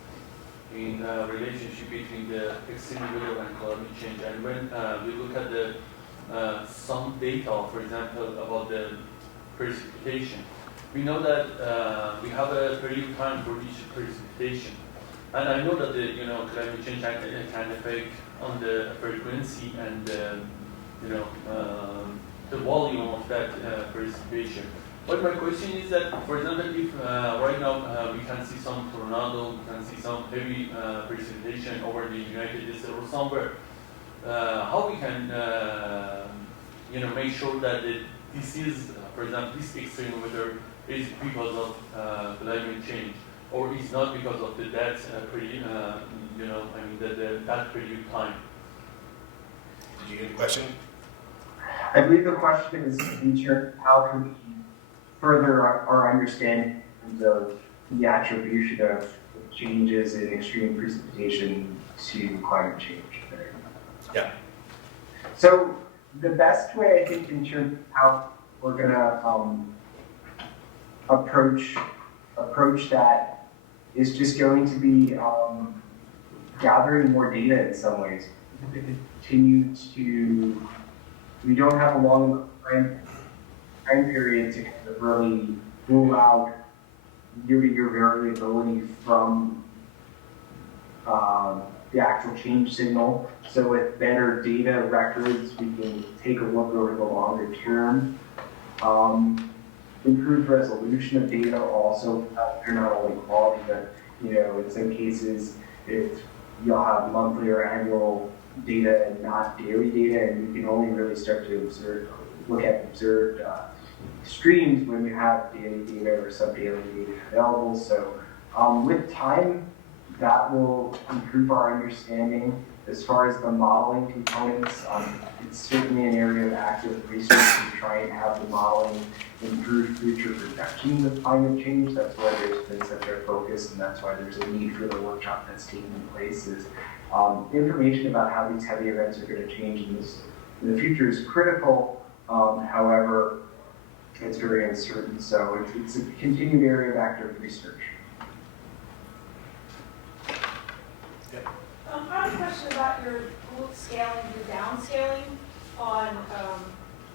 in relationship between the extreme weather and climate change. And when we look at the some data, for example, about the precipitation, we know that we have a period of time for each precipitation. And I know that the climate change can affect on the frequency and the volume of that precipitation. But my question is that, for example, if right now we can see some tornado, we can see some heavy precipitation over the United States or somewhere, how we can make sure that this is, for example, this extreme weather is because of climate change, or is not because of that that period of time. Did you get a question? I believe the question is feature, how can we further our understanding of the attribution of changes in extreme precipitation to climate change? Yeah. So the best way, I think, in terms of how we're going to approach that is just going to be gathering more data in some ways. continue to, we don't have a long time period to kind of really rule out year-to-year variability from the actual change signal. So with better data records, we can take a look over the longer term. Improved resolution of data also factor not only quality, but in some cases, if you'll have monthly or annual data and not daily data, and you can only really start to look at observed streams when you have daily data or sub-daily data available. So with time, that will improve our understanding. As far as the modeling components, it's certainly an area of active research to try and have the modeling improve future projections of climate change. That's why there's been such a focus, and that's why there's a need for the workshop that's taking place. Is information about how these heavy events are going to change in the future is critical. However, it's very uncertain, so it's a continued area of active research. I have a question about your scaling, your downscaling on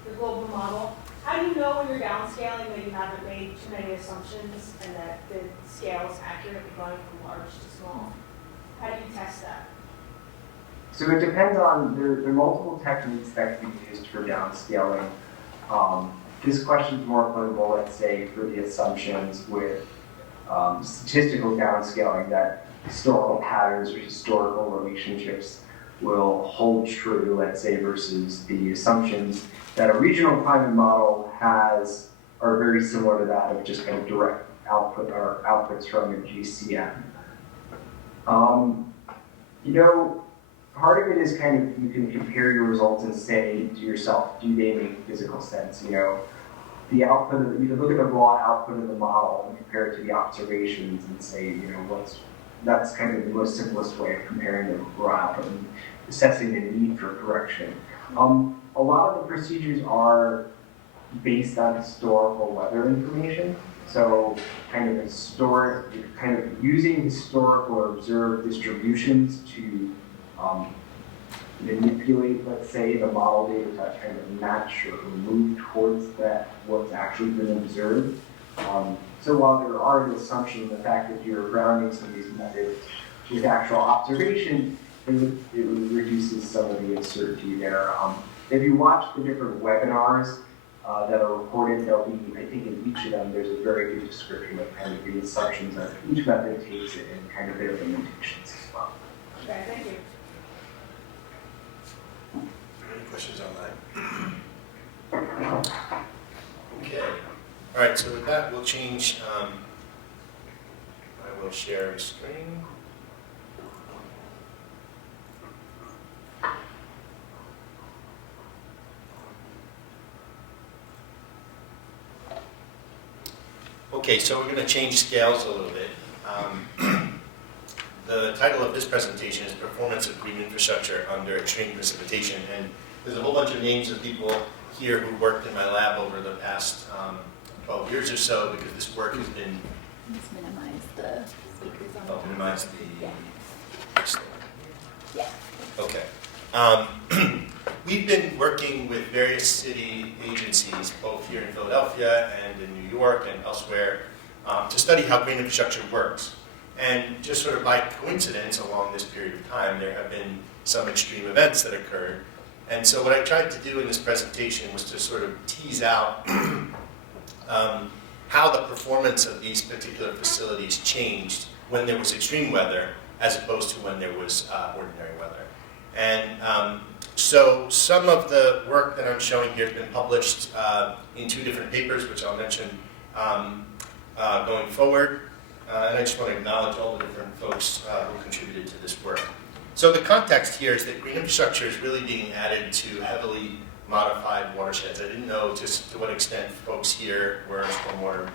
the global model. How do you know when you're downscaling that you haven't made too many assumptions and that the scale is accurately going from large to small? How do you test that? So it depends on, there are multiple techniques that can be used for downscaling. This question is more applicable, let's say, for the assumptions with statistical downscaling, that historical patterns or historical relationships will hold true, let's say, versus the assumptions that a regional climate model has are very similar to that of just kind of direct output or outputs from a GCM. Part of it is kind of, you can compare your results and say to yourself, do they make physical sense? The output of you can look at the raw output of the model and compare it to the observations and say, that's kind of the most simplest way of comparing the raw output and assessing the need for correction. A lot of the procedures are based on historical weather information. So kind of using historical or observed distributions to manipulate, let's say, the model data to kind of match or move towards that what's actually been observed. So while there are the assumptions, the fact that you're grounding some of these methods with actual observation, it reduces some of the uncertainty there. If you watch the different webinars that are recorded, there'll be, I think in each of them, there's a very good description of kind of the assumptions that each method takes it and kind of their limitations as well. Okay, thank you. Any questions on that? Okay. All right, so with that, we'll change, I will share a screen. Okay, so we're going to change scales a little bit. The title of this presentation is Performance of Green Infrastructure Under Extreme Precipitation, and there's a whole bunch of names of people here who worked in my lab over the past 12 years or so, because this work has been... Let's minimize the speakers on the minimize the... Yeah. Okay. We've been working with various city agencies, both here in Philadelphia and in New York and elsewhere, to study how green infrastructure works. And just sort of by coincidence along this period of time, there have been some extreme events that occurred. And so what I tried to do in this presentation was to sort of tease out how the performance of these particular facilities changed when there was extreme weather as opposed to when there was ordinary weather. And so some of the work that I'm showing here has been published in 2 different papers, which I'll mention going forward. And I just want to acknowledge all the different folks who contributed to this work. So the context here is that green infrastructure is really being added to heavily modified watersheds. I didn't know just to what extent folks here were stormwater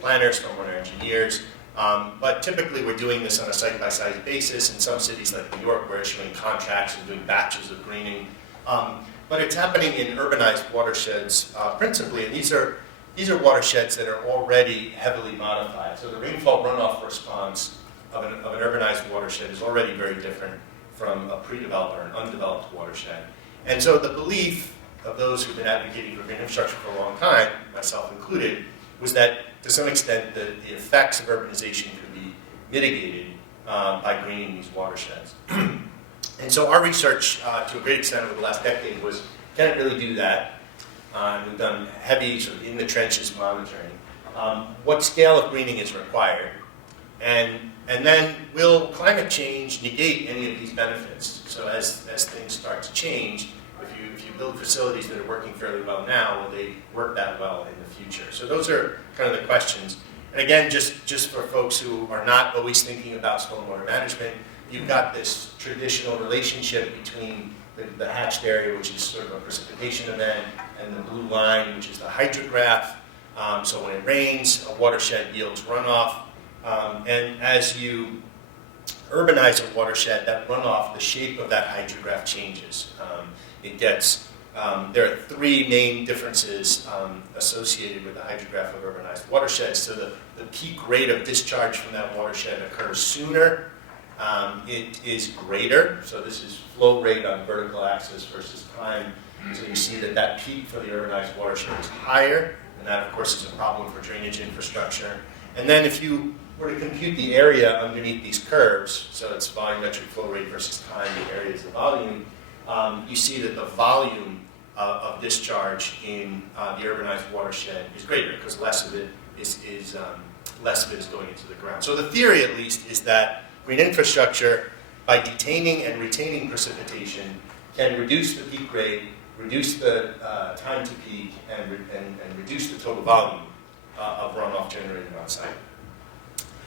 planners, stormwater engineers, but typically we're doing this on a site-by-site basis. In some cities like New York, we're issuing contracts and doing batches of greening. But it's happening in urbanized watersheds principally, and these are watersheds that are already heavily modified. So the rainfall runoff response of an urbanized watershed is already very different from a pre-developed or an undeveloped watershed. And so the belief of those who've been advocating for green infrastructure for a long time, myself included, was that to some extent the effects of urbanization could be mitigated by greening these watersheds. And so our research, to a great extent over the last decade, was, can it really do that? We've done heavy sort of in-the-trenches monitoring. What scale of greening is required? And then will climate change negate any of these benefits? So as things start to change, if you build facilities that are working fairly well now, will they work that well in the future? So those are kind of the questions. And again, just for folks who are not always thinking about stormwater management, you've got this traditional relationship between the hatched area, which is sort of a precipitation event, and the blue line, which is the hydrograph. So when it rains, a watershed yields runoff. And as you urbanize a watershed, that runoff, the shape of that hydrograph changes. There are three main differences associated with the hydrograph of urbanized watersheds. So the peak rate of discharge from that watershed occurs sooner. It is greater, so this is flow rate on vertical axis versus time. So you see that peak for the urbanized watershed is higher, and that of course is a problem for drainage infrastructure. And then if you were to compute the area underneath these curves, so it's volumetric flow rate versus time, the area is the volume, you see that the volume of discharge in the urbanized watershed is greater because less of it is going into the ground. So the theory, at least, is that green infrastructure, by detaining and retaining precipitation, can reduce the peak rate, reduce the time to peak, and reduce the total volume of runoff generated on site.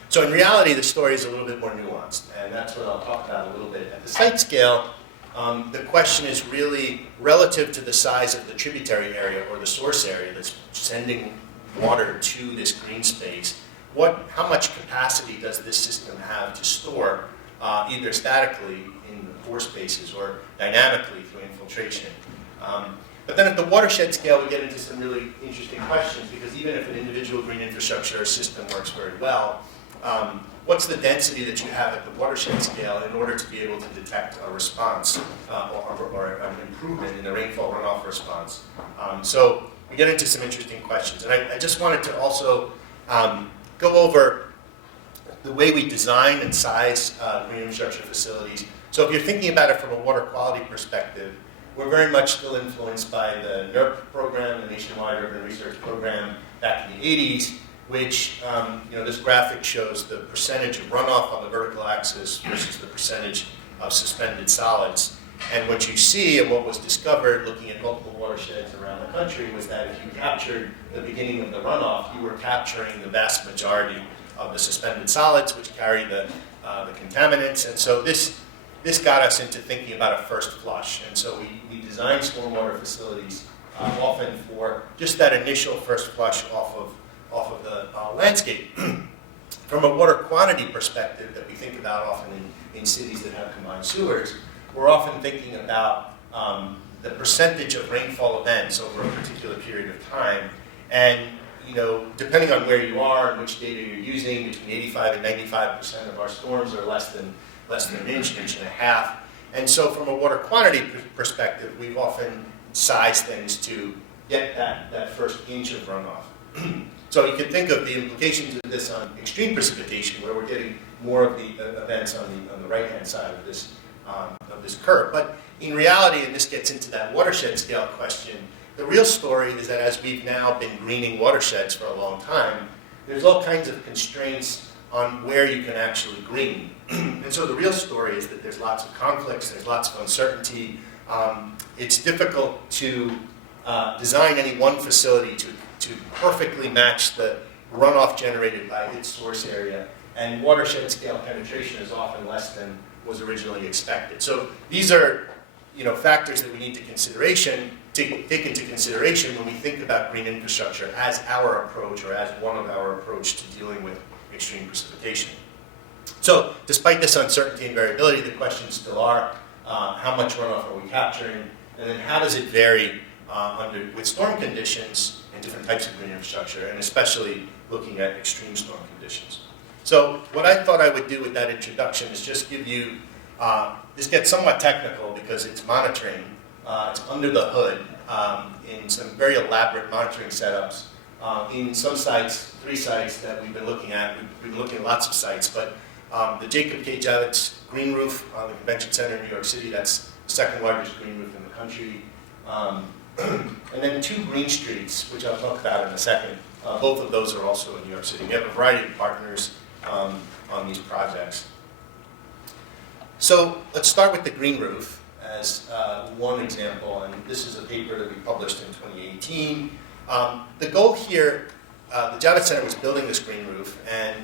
So in reality, the story is a little bit more nuanced, and that's what I'll talk about a little bit. At the site scale, the question is really relative to the size of the tributary area or the source area that's sending water to this green space. How much capacity does this system have to store, either statically in the pore spaces or dynamically through infiltration? But then at the watershed scale, we get into some really interesting questions, because even if an individual green infrastructure system works very well, what's the density that you have at the watershed scale in order to be able to detect a response or an improvement in the rainfall runoff response? So we get into some interesting questions. And I just wanted to also go over the way we design and size green infrastructure facilities. So if you're thinking about it from a water quality perspective, we're very much still influenced by the NERP program, the Nationwide Urban Research Program, back in the 80s, which, this graphic shows the percentage of runoff on the vertical axis versus the percentage of suspended solids. And what you see, and what was discovered looking at multiple watersheds around the country, was that if you captured the beginning of the runoff, you were capturing the vast majority of the suspended solids, which carry the contaminants. And so this got us into thinking about a first flush. And so we designed stormwater facilities often for just that initial first flush off of the landscape. From a water quantity perspective that we think about often in cities that have combined sewers, we're often thinking about the percentage of rainfall events over a particular period of time. And depending on where you are and which data you're using, between 85 and 95% of our storms are less than an inch and a half. And so from a water quantity perspective, we've often sized things to get that first inch of runoff. So you can think of the implications of this on extreme precipitation, where we're getting more of the events on the right-hand side of this curve. But in reality, and this gets into that watershed scale question, the real story is that as we've now been greening watersheds for a long time, there's all kinds of constraints on where you can actually green. And so the real story is that there's lots of conflicts, there's lots of uncertainty. It's difficult to design any one facility to perfectly match the runoff generated by its source area, and watershed scale penetration is often less than was originally expected. So these are factors that we need to take into consideration when we think about green infrastructure as our approach, or as one of our approach to dealing with extreme precipitation. So despite this uncertainty and variability, the questions still are, how much runoff are we capturing, and then how does it vary with storm conditions and different types of green infrastructure, and especially looking at extreme storm conditions. So what I thought I would do with that introduction is just give you This gets somewhat technical because it's monitoring. It's under the hood in some very elaborate monitoring setups. In some sites, 3 sites that we've been looking at, we've been looking at lots of sites, but the Jacob K. Javits green roof on the Convention Center in New York City, that's the 2nd largest green roof in the country. And then 2 green streets, which I'll talk about in a second. Both of those are also in New York City. We have a variety of partners on these projects. So let's start with the green roof as one example, and this is a paper that we published in 2018. The goal here, the Javits Center was building this green roof, and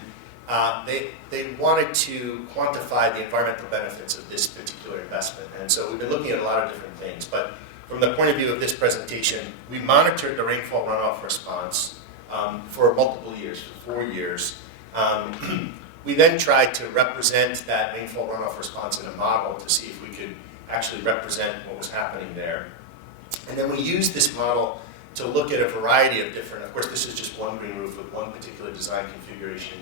they wanted to quantify the environmental benefits of this particular investment. And so we've been looking at a lot of different things, but from the point of view of this presentation, we monitored the rainfall runoff response for multiple years, for 4 years. We then tried to represent that rainfall runoff response in a model to see if we could actually represent what was happening there. And then we used this model to look at a variety of different, of course this is just one green roof with one particular design configuration,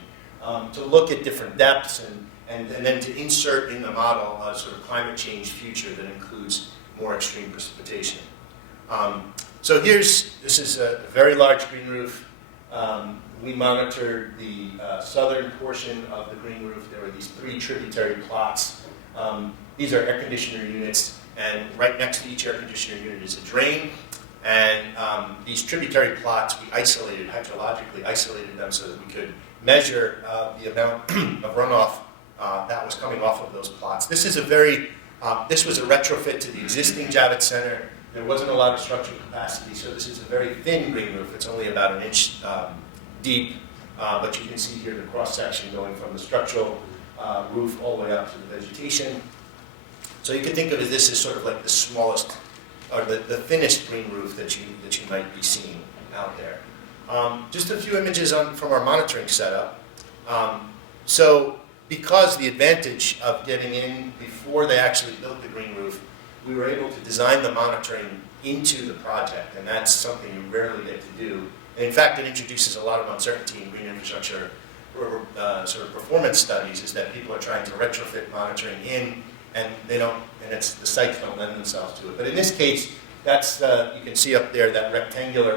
to look at different depths and then to insert in the model a sort of climate change future that includes more extreme precipitation. So this is a very large green roof. We monitored the southern portion of the green roof. There were these 3 tributary plots. These are air conditioner units, and right next to each air conditioner unit is a drain. And these tributary plots, we isolated, hydrologically isolated them so that we could measure the amount of runoff that was coming off of those plots. This was a retrofit to the existing Javits Center. There wasn't a lot of structural capacity, so this is a very thin green roof. It's only about 1 inch deep, but you can see here the cross-section going from the structural roof all the way up to the vegetation. So you can think of this as sort of like the smallest, or the thinnest green roof that you might be seeing out there. Just a few images from our monitoring setup. So because the advantage of getting in before they actually built the green roof, we were able to design the monitoring into the project, and that's something you rarely get to do. And in fact, it introduces a lot of uncertainty in green infrastructure sort of performance studies, is that people are trying to retrofit monitoring in, and they don't, and the sites don't lend themselves to it. But in this case, that's you can see up there that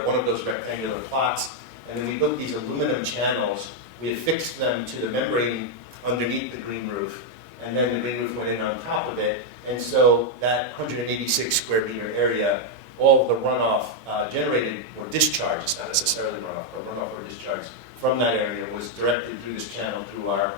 one of those rectangular plots, and then we built these aluminum channels. We affixed them to the membrane underneath the green roof, and then the green roof went in on top of it. And so that 186 square meter area, all the runoff generated or discharged, not necessarily runoff, but runoff or discharge from that area was directed through this channel through our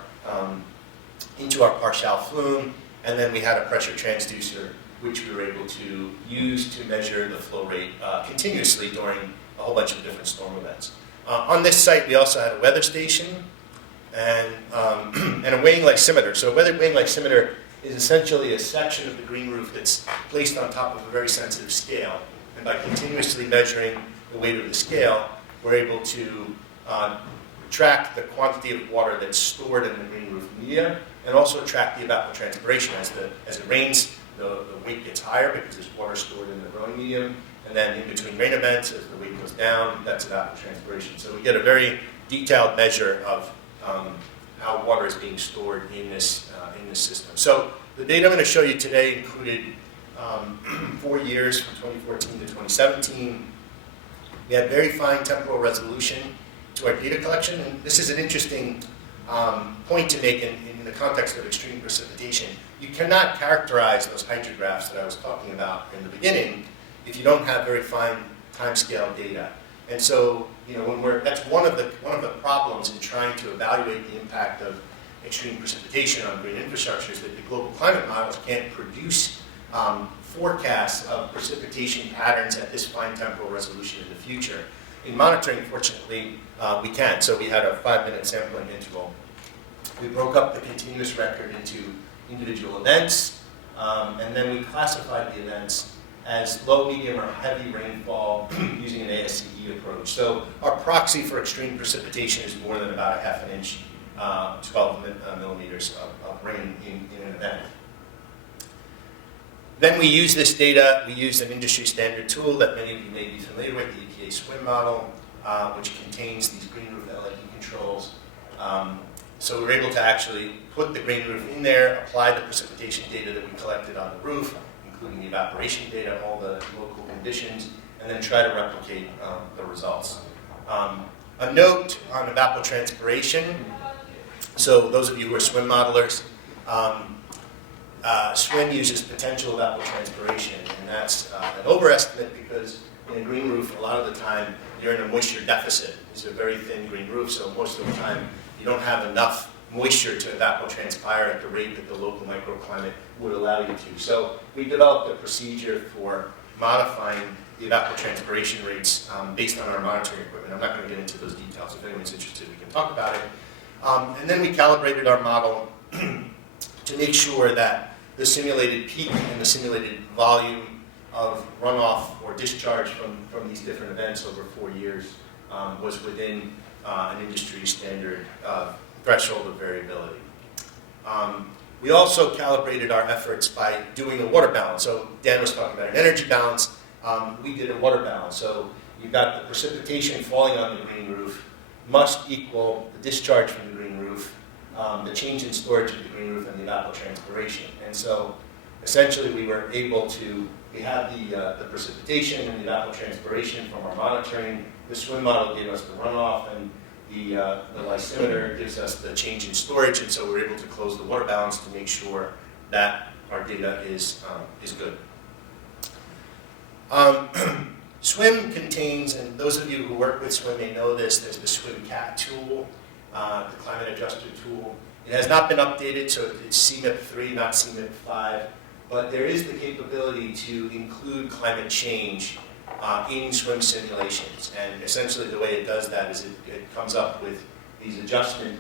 into our partial flume, and then we had a pressure transducer which we were able to use to measure the flow rate continuously during a whole bunch of different storm events. On this site, we also had a weather station and a weighing lysimeter. So a weighing lysimeter is essentially a section of the green roof that's placed on top of a very sensitive scale. And by continuously measuring the weight of the scale, we're able to track the quantity of water that's stored in the green roof media, and also track the evapotranspiration. As it rains, the weight gets higher because there's water stored in the growing medium, and then in between rain events, as the weight goes down, that's evapotranspiration. So we get a very detailed measure of how water is being stored in this system. So the data I'm going to show you today included 4 years from 2014 to 2017. We had very fine temporal resolution to our data collection, and this is an interesting point to make in the context of extreme precipitation. You cannot characterize those hydrographs that I was talking about in the beginning if you don't have very fine timescale data. And so, that's one of the problems in trying to evaluate the impact of extreme precipitation on green infrastructure is that the global climate models can't produce forecasts of precipitation patterns at this fine temporal resolution in the future. In monitoring, fortunately, we can. So we had a 5-minute sampling interval. We broke up the continuous record into individual events, and then we classified the events as low, medium, or heavy rainfall using an ASCE approach. So our proxy for extreme precipitation is more than about a half an inch, 12 millimeters of rain in an event. Then we use this data, we use an industry standard tool that many of you may be familiar with, the EPA SWIM model, which contains these green roof LED controls. So we were able to actually put the green roof in there, apply the precipitation data that we collected on the roof, including the evaporation data, all the local conditions, and then try to replicate the results. A note on evapotranspiration. So those of you who are swim modelers, SWIM uses potential evapotranspiration, and that's an overestimate because in a green roof, a lot of the time, you're in a moisture deficit. These are very thin green roofs, so most of the time, you don't have enough moisture to evapotranspire at the rate that the local microclimate would allow you to. So we developed a procedure for modifying the evapotranspiration rates based on our monitoring equipment. I'm not going to get into those details. If anyone's interested, we can talk about it. And then we calibrated our model to make sure that the simulated peak and the simulated volume of runoff or discharge from these different events over 4 years was within an industry standard threshold of variability. We also calibrated our efforts by doing a water balance. So Dan was talking about an energy balance. We did a water balance. So you've got the precipitation falling on the green roof must equal the discharge from the green roof, the change in storage of the green roof, and the evapotranspiration. And so essentially we were able to, we had the precipitation and the evapotranspiration from our monitoring. The SWIM model gave us the runoff, and the lysimeter gives us the change in storage, and so we're able to close the water balance to make sure that our data is good. SWIM contains, and those of you who work with SWIM may know this, there's the SWIM CAT tool, the climate adjuster tool. It has not been updated, so it's CMIP 3, not CMIP 5, but there is the capability to include climate change in SWIM simulations. And essentially the way it does that is it comes up with these adjustment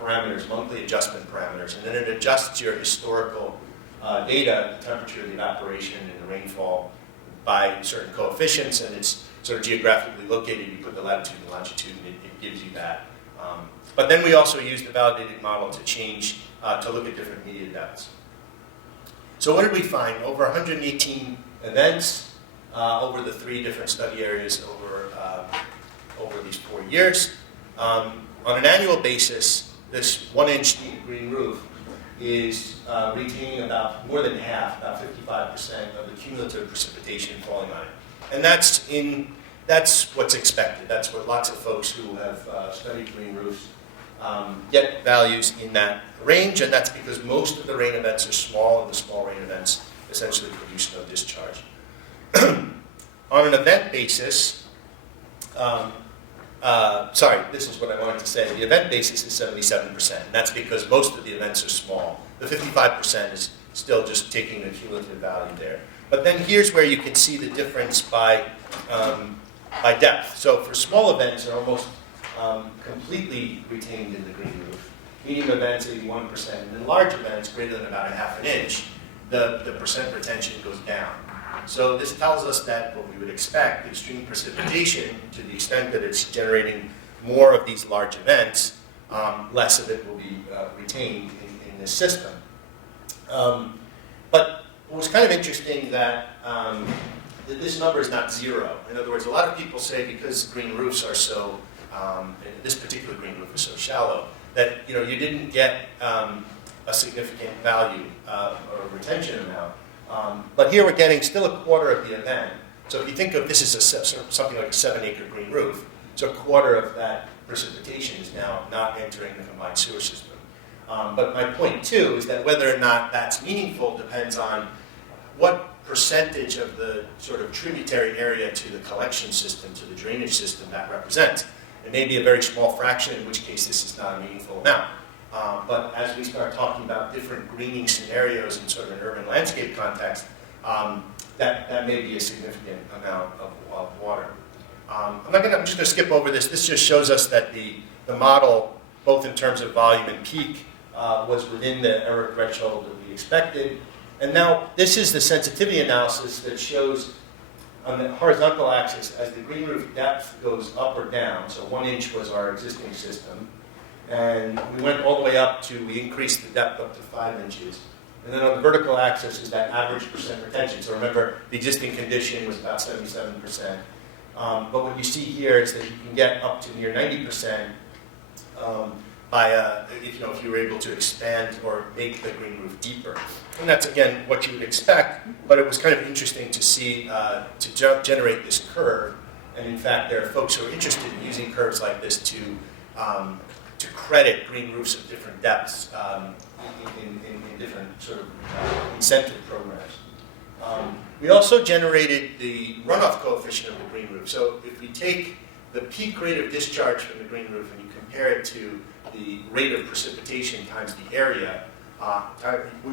parameters, monthly adjustment parameters, and then it adjusts your historical data, the temperature, the evaporation, and the rainfall by certain coefficients, and it's sort of geographically located. You put the latitude and longitude, and it gives you that. But then we also use the validated model to change, to look at different media depths. So what did we find? Over 118 events over the 3 different study areas over these 4 years. On an annual basis, this 1-inch green roof is retaining about more than half, about 55% of the cumulative precipitation falling on it. And that's what's expected. That's what lots of folks who have studied green roofs get values in that range, and that's because most of the rain events are small, and the small rain events essentially produce no discharge. On an event basis, this is what I wanted to say. The event basis is 77%, and that's because most of the events are small. The 55% is still just taking the cumulative value there. But then here's where you can see the difference by depth. So for small events, they're almost completely retained in the green roof. Medium events, 81%, and then large events, greater than about 1/2 inch, the percent retention goes down. So this tells us that what we would expect, extreme precipitation, to the extent that it's generating more of these large events, less of it will be retained in this system. But it was kind of interesting that this number is not 0. In other words, a lot of people say because green roofs are so, this particular green roof is so shallow, that you didn't get a significant value or retention amount. But here we're getting still 1/4 of the event. So if you think of this as something like a 7-acre green roof, so 1/4 of that precipitation is now not entering the combined sewer system. But my point too is that whether or not that's meaningful depends on what percentage of the sort of tributary area to the collection system, to the drainage system that represents. It may be a very small fraction, in which case this is not a meaningful amount. But as we start talking about different greening scenarios in sort of an urban landscape context, that may be a significant amount of water. I'm just going to skip over this. This just shows us that the model, both in terms of volume and peak, was within the error threshold that we expected. And now this is the sensitivity analysis that shows on the horizontal axis as the green roof depth goes up or down. So 1 inch was our existing system. And we went all the way up to, we increased the depth up to 5 inches. And then on the vertical axis is that average percent retention. So remember, the existing condition was about 77%. But what you see here is that you can get up to near 90% if you were able to expand or make the green roof deeper. And that's, again, what you would expect, but it was kind of interesting to see, generate this curve. And in fact, there are folks who are interested in using curves like this to credit green roofs of different depths in different sort of incentive programs. We also generated the runoff coefficient of the green roof. So if we take the peak rate of discharge from the green roof and you compare it to the rate of precipitation times the area,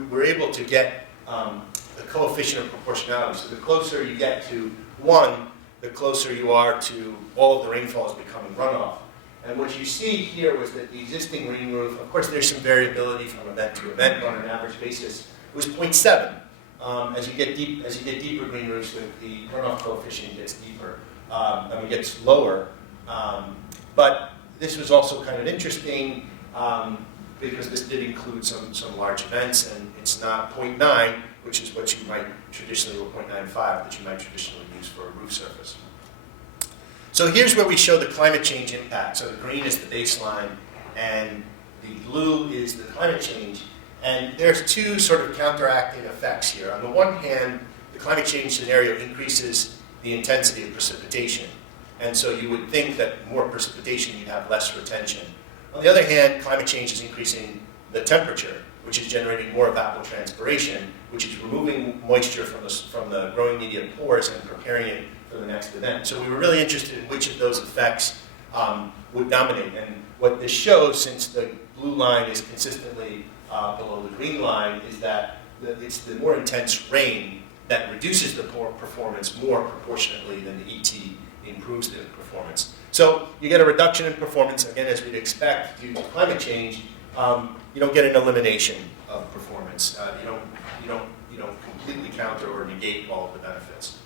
we're able to get the coefficient of proportionality. So the closer you get to 1, the closer you are to all of the rainfalls becoming runoff. And what you see here was that the existing green roof, of course there's some variability from event to event, but on an average basis, it was 0.7. As you get deeper green roofs, the runoff coefficient gets deeper. Gets lower. But this was also kind of interesting because this did include some large events, and it's not 0.9, which is what you might traditionally, or 0.95, that you might traditionally use for a roof surface. So here's where we show the climate change impact. So the green is the baseline, and the blue is the climate change. And there's two sort of counteracting effects here. On the one hand, the climate change scenario increases the intensity of precipitation. And so you would think that more precipitation, you'd have less retention. On the other hand, climate change is increasing the temperature, which is generating more evapotranspiration, which is removing moisture from the growing media pores and preparing it for the next event. So we were really interested in which of those effects would dominate. And what this shows, since the blue line is consistently below the green line, is that it's the more intense rain that reduces the performance more proportionately than the ET improves the performance. So you get a reduction in performance, again, as we'd expect due to climate change. You don't get an elimination of performance. You don't completely counter or negate all of the benefits.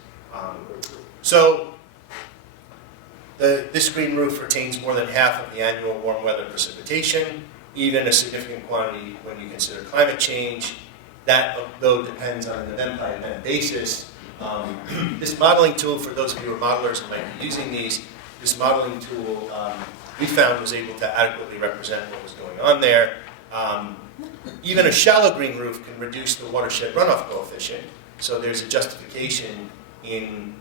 This green roof retains more than half of the annual warm weather precipitation, even a significant quantity when you consider climate change. That, though, depends on an event-by-event basis. This modeling tool, for those of you who are modelers and might be using these, this modeling tool we found was able to adequately represent what was going on there. Even a shallow green roof can reduce the watershed runoff coefficient. So there's a justification in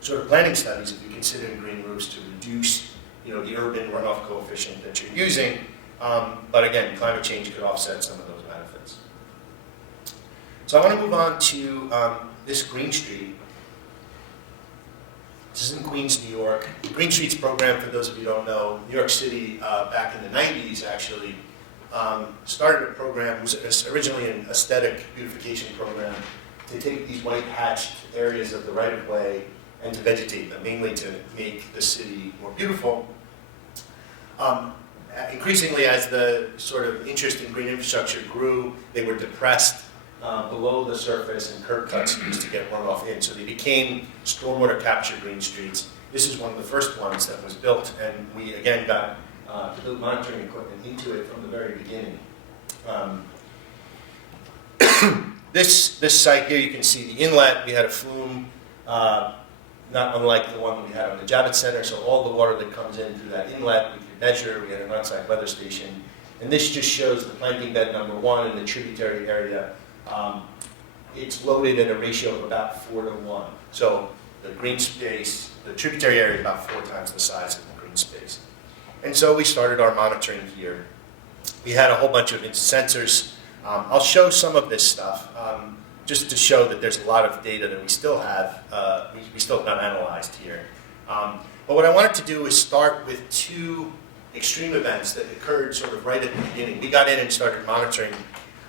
sort of planning studies if you consider green roofs to reduce the urban runoff coefficient that you're using. But again, climate change could offset some of those benefits. So I want to move on to this Green Street. This is in Queens, New York. Green Street's program, for those of you who don't know, New York City back in the 90s actually started a program. It was originally an aesthetic beautification program to take these white hatched areas of the right-of-way and to vegetate them, mainly to make the city more beautiful. Increasingly, as the sort of interest in green infrastructure grew, they were depressed below the surface, and curb cuts used to get runoff in. So they became stormwater capture green streets. This is one of the first ones that was built, and we again got to build monitoring equipment into it from the very beginning. This site here, you can see the inlet. We had a flume, not unlike the one we had on the Javits Center. So all the water that comes in through that inlet, we could measure. We had an on-site weather station. And this just shows the planting bed number 1 in the tributary area. It's loaded at a ratio of about 4 to 1. So the green space, the tributary area is about 4 times the size of the green space. And so we started our monitoring here. We had a whole bunch of sensors. I'll show some of this stuff just to show that there's a lot of data that we still have, we still have not analyzed here. But what I wanted to do is start with 2 extreme events that occurred sort of right at the beginning. We got in and started monitoring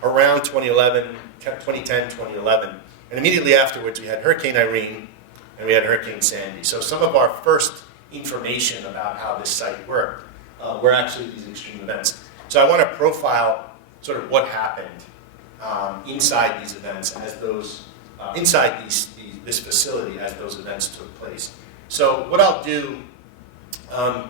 around 2010, 2011. And immediately afterwards, we had Hurricane Irene and we had Hurricane Sandy. So some of our first information about how this site worked were actually these extreme events. So I want to profile sort of what happened inside these events as those, inside this facility as those events took place. So what I'll do, I'll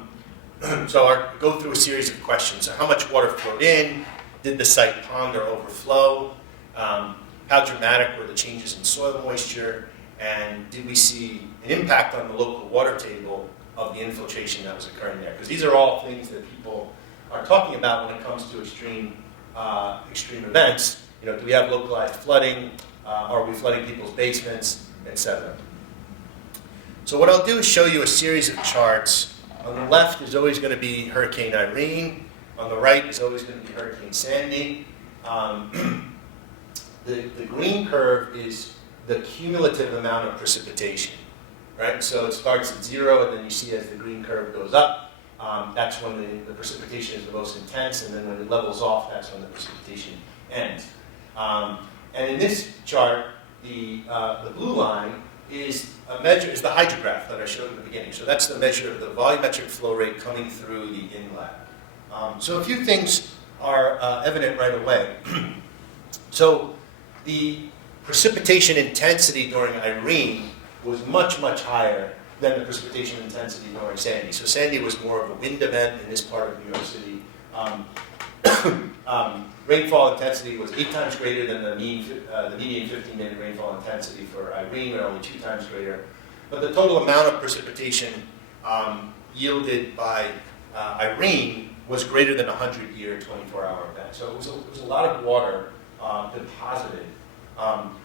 go through a series of questions. So how much water flowed in? Did the site pond or overflow? How dramatic were the changes in soil moisture? And did we see an impact on the local water table of the infiltration that was occurring there? Because these are all things that people are talking about when it comes to extreme events. You know, do we have localized flooding? Are we flooding people's basements, etc.? So what I'll do is show you a series of charts. On the left is always going to be Hurricane Irene. On the right is always going to be Hurricane Sandy. The green curve is the cumulative amount of precipitation, right? So it starts at 0, and then you see as the green curve goes up, that's when the precipitation is the most intense, and then when it levels off, that's when the precipitation ends. And in this chart, the blue line is the hydrograph that I showed at the beginning. So that's the measure of the volumetric flow rate coming through the inlet. So a few things are evident right away. So the precipitation intensity during Irene was much, much higher than the precipitation intensity during Sandy. So Sandy was more of a wind event in this part of New York City. Rainfall intensity was 8 times greater than the median 15-minute rainfall intensity for Irene, but only 2 times greater. But the total amount of precipitation yielded by Irene was greater than a 100-year, 24-hour event. So it was a lot of water deposited.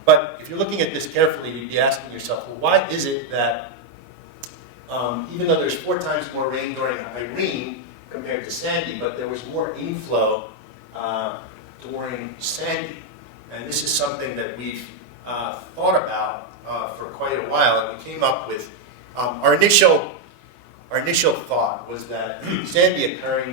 But if you're looking at this carefully, you'd be asking yourself, well, why is it that even though there's 4 times more rain during Irene compared to Sandy, but there was more inflow during Sandy? And this is something that we've thought about for quite a while, and we came up with our initial thought was that Irene occurred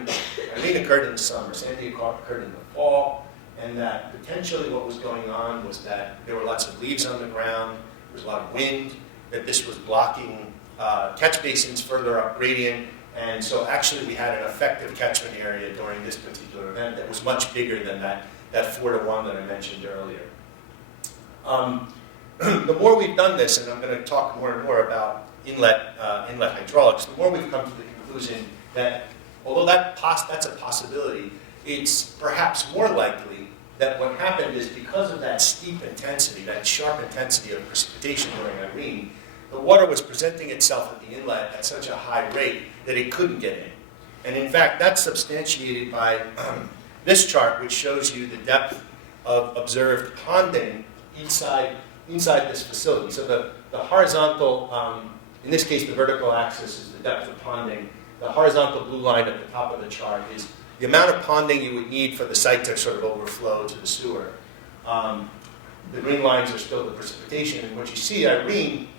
in the summer, Sandy occurred in the fall, and that potentially what was going on was that there were lots of leaves on the ground, there was a lot of wind, that this was blocking catch basins further up gradient, and so actually we had an effective catchment area during this particular event that was much bigger than that 4 to 1 that I mentioned earlier. The more we've done this, and I'm going to talk more and more about inlet hydraulics, the more we've come to the conclusion that although that's a possibility, it's perhaps more likely that what happened is because of that steep intensity, that sharp intensity of precipitation during Irene, the water was presenting itself at the inlet at such a high rate that it couldn't get in. And in fact, that's substantiated by this chart, which shows you the depth of observed ponding inside this facility. So the horizontal, in this case the vertical axis is the depth of ponding. The horizontal blue line at the top of the chart is the amount of ponding you would need for the site to sort of overflow to the sewer. The green lines are still the precipitation. And what you see, Irene,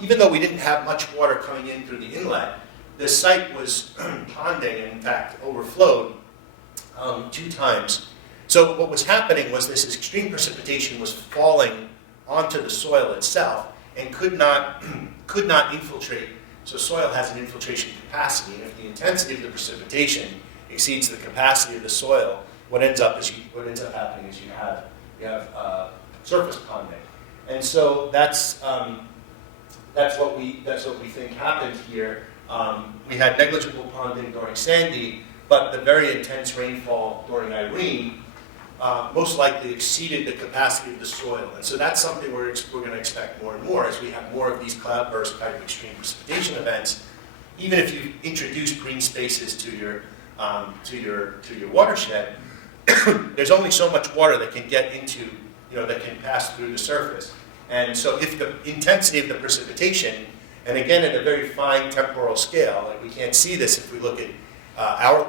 even though we didn't have much water coming in through the inlet, the site was ponding and in fact overflowed 2 times. So what was happening was this extreme precipitation was falling onto the soil itself and could not infiltrate. So soil has an infiltration capacity, and if the intensity of the precipitation exceeds the capacity of the soil, what ends up happening is you have surface ponding, and so that's what we think happened here. We had negligible ponding during Sandy, but the very intense rainfall during Irene most likely exceeded the capacity of the soil. And so that's something we're going to expect more and more as we have more of these cloudburst type extreme precipitation events. Even if you introduce green spaces to your watershed, there's only so much water that can get into, that can pass through the surface. And so if the intensity of the precipitation, and again at a very fine temporal scale, like we can't see this if we look at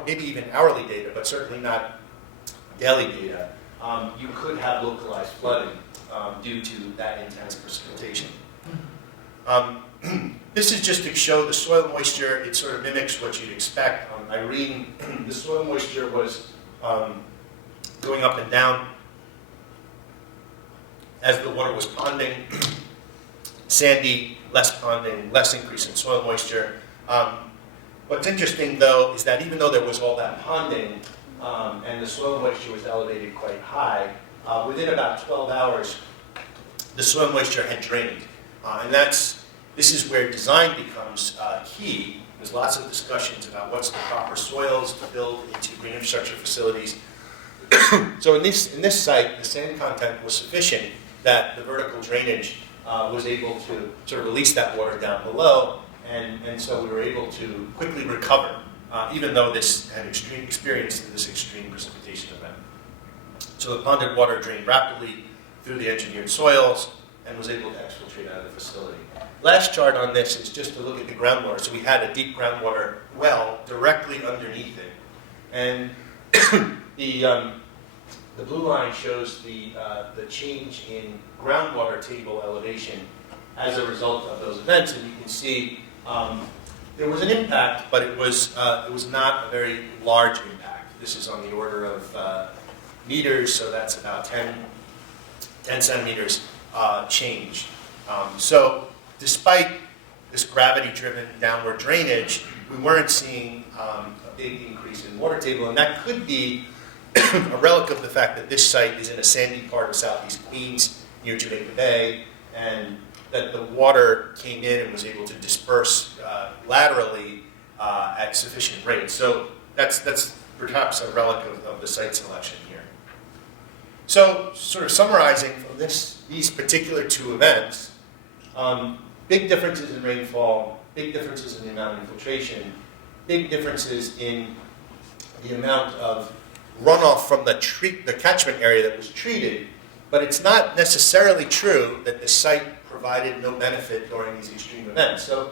maybe even hourly data, but certainly not daily data, you could have localized flooding due to that intense precipitation. This is just to show the soil moisture. It sort of mimics what you'd expect. On Irene, the soil moisture was going up and down as the water was ponding. Sandy, less ponding, less increase in soil moisture. What's interesting, though, is that even though there was all that ponding and the soil moisture was elevated quite high, within about 12 hours, the soil moisture had drained. And this is where design becomes key. There's lots of discussions about what's the proper soils to build into green infrastructure facilities. So in this site, the sand content was sufficient that the vertical drainage was able to sort of release that water down below, and so we were able to quickly recover even though this had experienced this extreme precipitation event. So the ponded water drained rapidly through the engineered soils and was able to exfiltrate out of the facility. Last chart on this is just to look at the groundwater. So we had a deep groundwater well directly underneath it. And the blue line shows the change in groundwater table elevation as a result of those events. And you can see there was an impact, but it was not a very large impact. This is on the order of meters, so that's about 10 centimeters change. So despite this gravity-driven downward drainage, we weren't seeing a big increase in water table, and that could be a relic of the fact that this site is in a sandy part of southeast Queens near Jamaica Bay, and that the water came in and was able to disperse laterally at sufficient rates. So that's perhaps a relic of the site selection here. So sort of summarizing from these particular two events, big differences in rainfall, big differences in the amount of infiltration, big differences in the amount of runoff from the catchment area that was treated, but it's not necessarily true that the site provided no benefit during these extreme events. So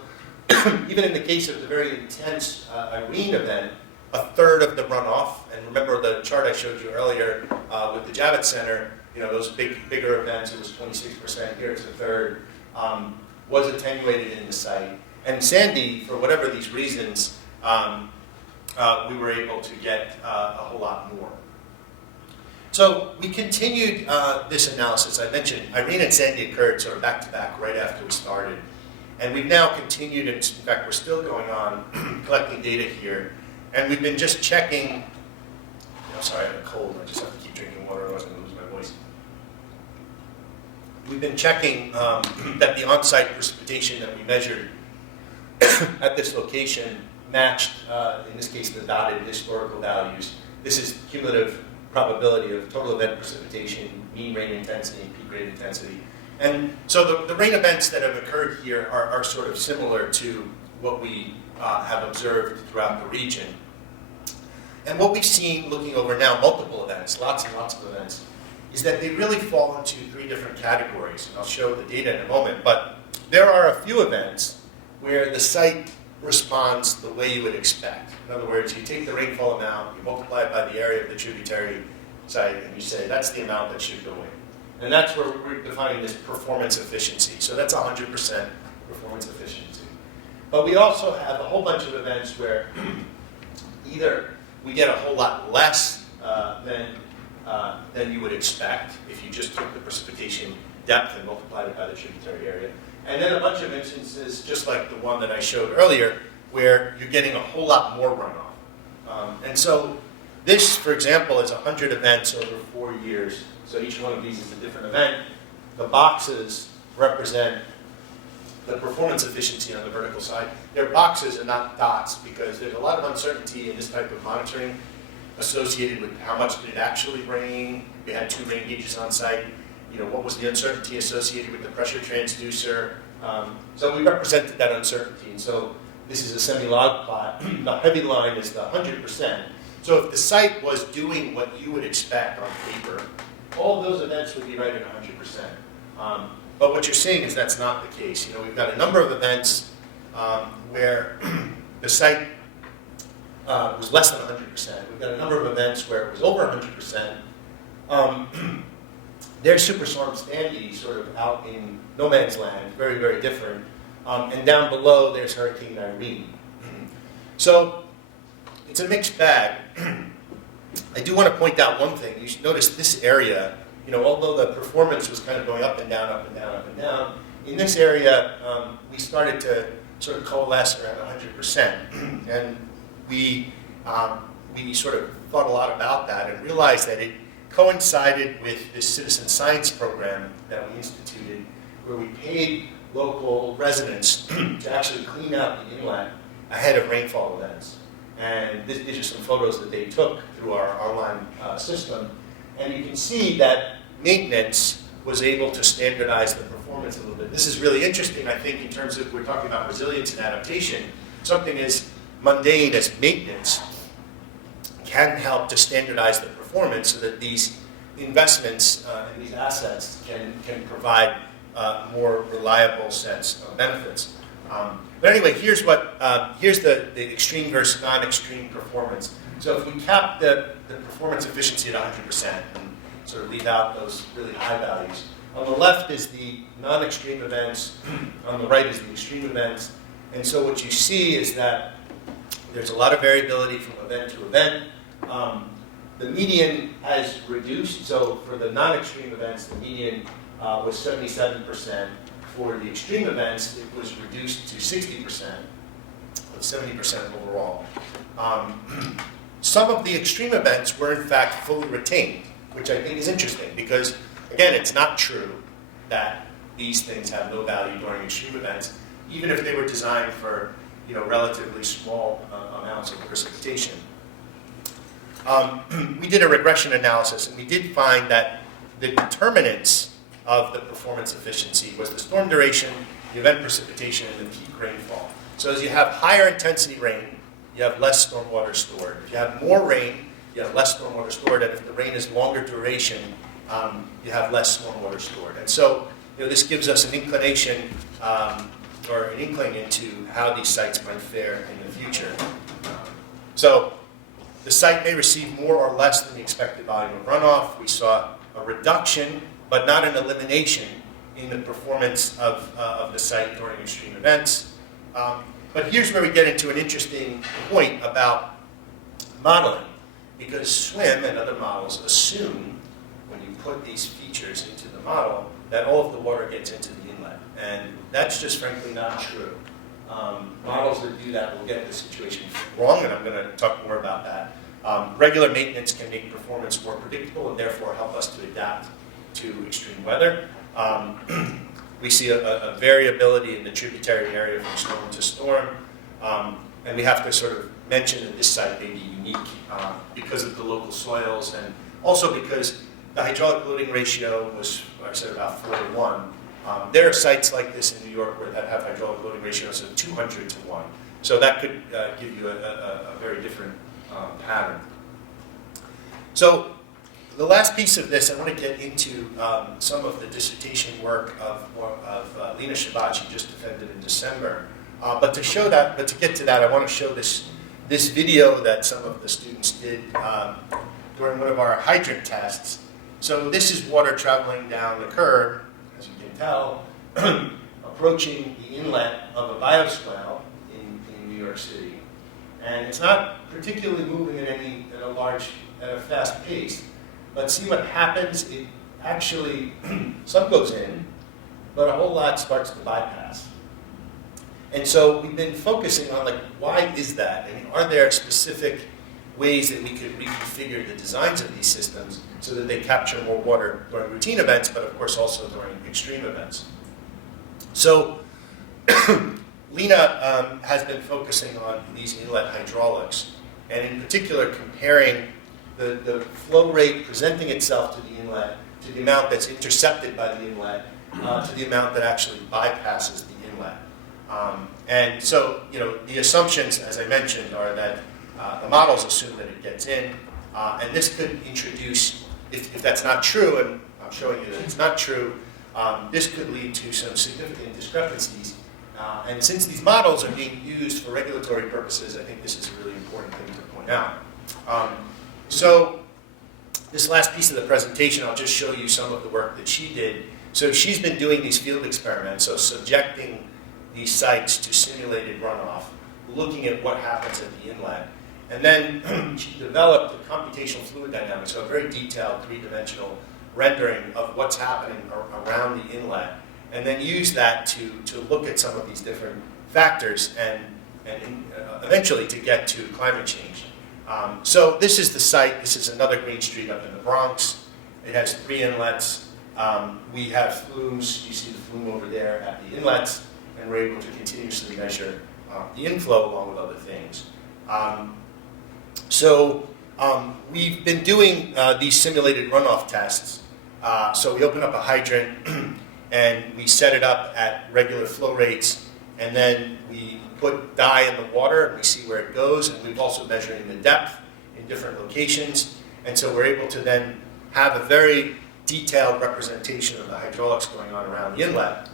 even in the case of the very intense Irene event, a third of the runoff, and remember the chart I showed you earlier with the Javits Center, those bigger events, it was 26%, here it's a third, was attenuated in the site. And Sandy, for whatever these reasons, we were able to get a whole lot more. So we continued this analysis. I mentioned Irene and Sandy occurred sort of back-to-back right after we started. And we've now continued, and in fact, we're still going on collecting data here. And we've been just checking, sorry, I have a cold. I just have to keep drinking water, otherwise I'm going to lose my voice. We've been checking that the on-site precipitation that we measured at this location matched, in this case, the dotted historical values. This is cumulative probability of total event precipitation, mean rain intensity, peak rain intensity. And so the rain events that have occurred here are sort of similar to what we have observed throughout the region. And what we've seen looking over now multiple events, lots and lots of events, is that they really fall into three different categories. And I'll show the data in a moment. But there are a few events where the site responds the way you would expect. In other words, you take the rainfall amount, you multiply it by the area of the tributary site, and you say that's the amount that should go in. And that's where we're defining this performance efficiency. So that's 100% performance efficiency. But we also have a whole bunch of events where either we get a whole lot less than you would expect if you just took the precipitation depth and multiplied it by the tributary area. And then a bunch of instances, just like the one that I showed earlier, where you're getting a whole lot more runoff. And so this, for example, is 100 events over 4 years. So each one of these is a different event. The boxes represent the performance efficiency on the vertical side. They're boxes and not dots because there's a lot of uncertainty in this type of monitoring associated with how much did it actually rain. We had 2 rain gauges on site. What was the uncertainty associated with the pressure transducer? So we represented that uncertainty. And so this is a semi-log plot. The heavy line is the 100%. So if the site was doing what you would expect on paper, all those events would be right at 100%. But what you're seeing is that's not the case. We've got a number of events where the site was less than 100%. We've got a number of events where it was over 100%. There's Superstorm Sandy sort of out in no man's land, very, very different. And down below, there's Hurricane Irene. So it's a mixed bag. I do want to point out one thing. You should notice this area, although the performance was kind of going up and down, up and down, up and down, in this area, we started to sort of coalesce around 100%. And we sort of thought a lot about that and realized that it coincided with this citizen science program that we instituted, where we paid local residents to actually clean out the inlet ahead of rainfall events. And these are some photos that they took through our online system. And you can see that maintenance was able to standardize the performance a little bit. This is really interesting, I think, in terms of we're talking about resilience and adaptation. Something as mundane as maintenance can help to standardize the performance so that these investments in these assets can provide more reliable sets of benefits. But anyway, here's the extreme versus non-extreme performance. So if we cap the performance efficiency at 100% and sort of leave out those really high values, on the left is the non-extreme events, on the right is the extreme events, and so what you see is that there's a lot of variability from event to event. The median has reduced, so for the non-extreme events, the median was 77%. For the extreme events, it was reduced to 60%, but 70% overall. Some of the extreme events were in fact fully retained, which I think is interesting because, again, it's not true that these things have no value during extreme events, even if they were designed for relatively small amounts of precipitation. We did a regression analysis, and we did find that the determinants of the performance efficiency was the storm duration, the event precipitation, and the peak rainfall. So as you have higher intensity rain, you have less stormwater stored. If you have more rain, you have less stormwater stored, and if the rain is longer duration, you have less stormwater stored. And so this gives us an inclination or an inkling into how these sites might fare in the future. So the site may receive more or less than the expected volume of runoff. We saw a reduction, but not an elimination in the performance of the site during extreme events. But here's where we get into an interesting point about modeling, because SWIM and other models assume when you put these features into the model that all of the water gets into the inlet. And that's just frankly not true. Models that do that will get the situation wrong, and I'm going to talk more about that. Regular maintenance can make performance more predictable and therefore help us to adapt to extreme weather. We see a variability in the tributary area from storm to storm, and we have to sort of mention that this site may be unique because of the local soils and also because the hydraulic loading ratio was, I said, about 4-to-1. There are sites like this in New York that have hydraulic loading ratios of 200-to-1. So that could give you a very different pattern. So the last piece of this, I want to get into some of the dissertation work of Lena Shabat. She just defended in December. But to get to that, I want to show this video that some of the students did during one of our hydrant tests. So this is water traveling down the curb, as you can tell, approaching the inlet of a bioswale in New York City. And it's not particularly moving at a fast pace. But see what happens, it actually, some goes in, but a whole lot starts to bypass. And so we've been focusing on why is that? And are there specific ways that we could reconfigure the designs of these systems so that they capture more water during routine events, but of course also during extreme events? So Lena has been focusing on these inlet hydraulics, and in particular comparing the flow rate presenting itself to the inlet, to the amount that's intercepted by the inlet, to the amount that actually bypasses the inlet. And so, the assumptions, as I mentioned, are that the models assume that it gets in, and this could introduce, if that's not true, and I'm showing you that it's not true, this could lead to some significant discrepancies. And since these models are being used for regulatory purposes, I think this is a really important thing to point out. So this last piece of the presentation, I'll just show you some of the work that she did. So she's been doing these field experiments, so subjecting these sites to simulated runoff, looking at what happens at the inlet. And then she developed a computational fluid dynamics, so a very detailed three-dimensional rendering of what's happening around the inlet, and then used that to look at some of these different factors and eventually to get to climate change. So this is the site. This is another green street up in the Bronx. It has 3 inlets. We have flumes. You see the flume over there at the inlets, and we're able to continuously measure the inflow along with other things. So we've been doing these simulated runoff tests. So we open up a hydrant, and we set it up at regular flow rates, and then we put dye in the water and we see where it goes, and we've also measuring the depth in different locations. And so we're able to then have a very detailed representation of the hydraulics going on around the inlet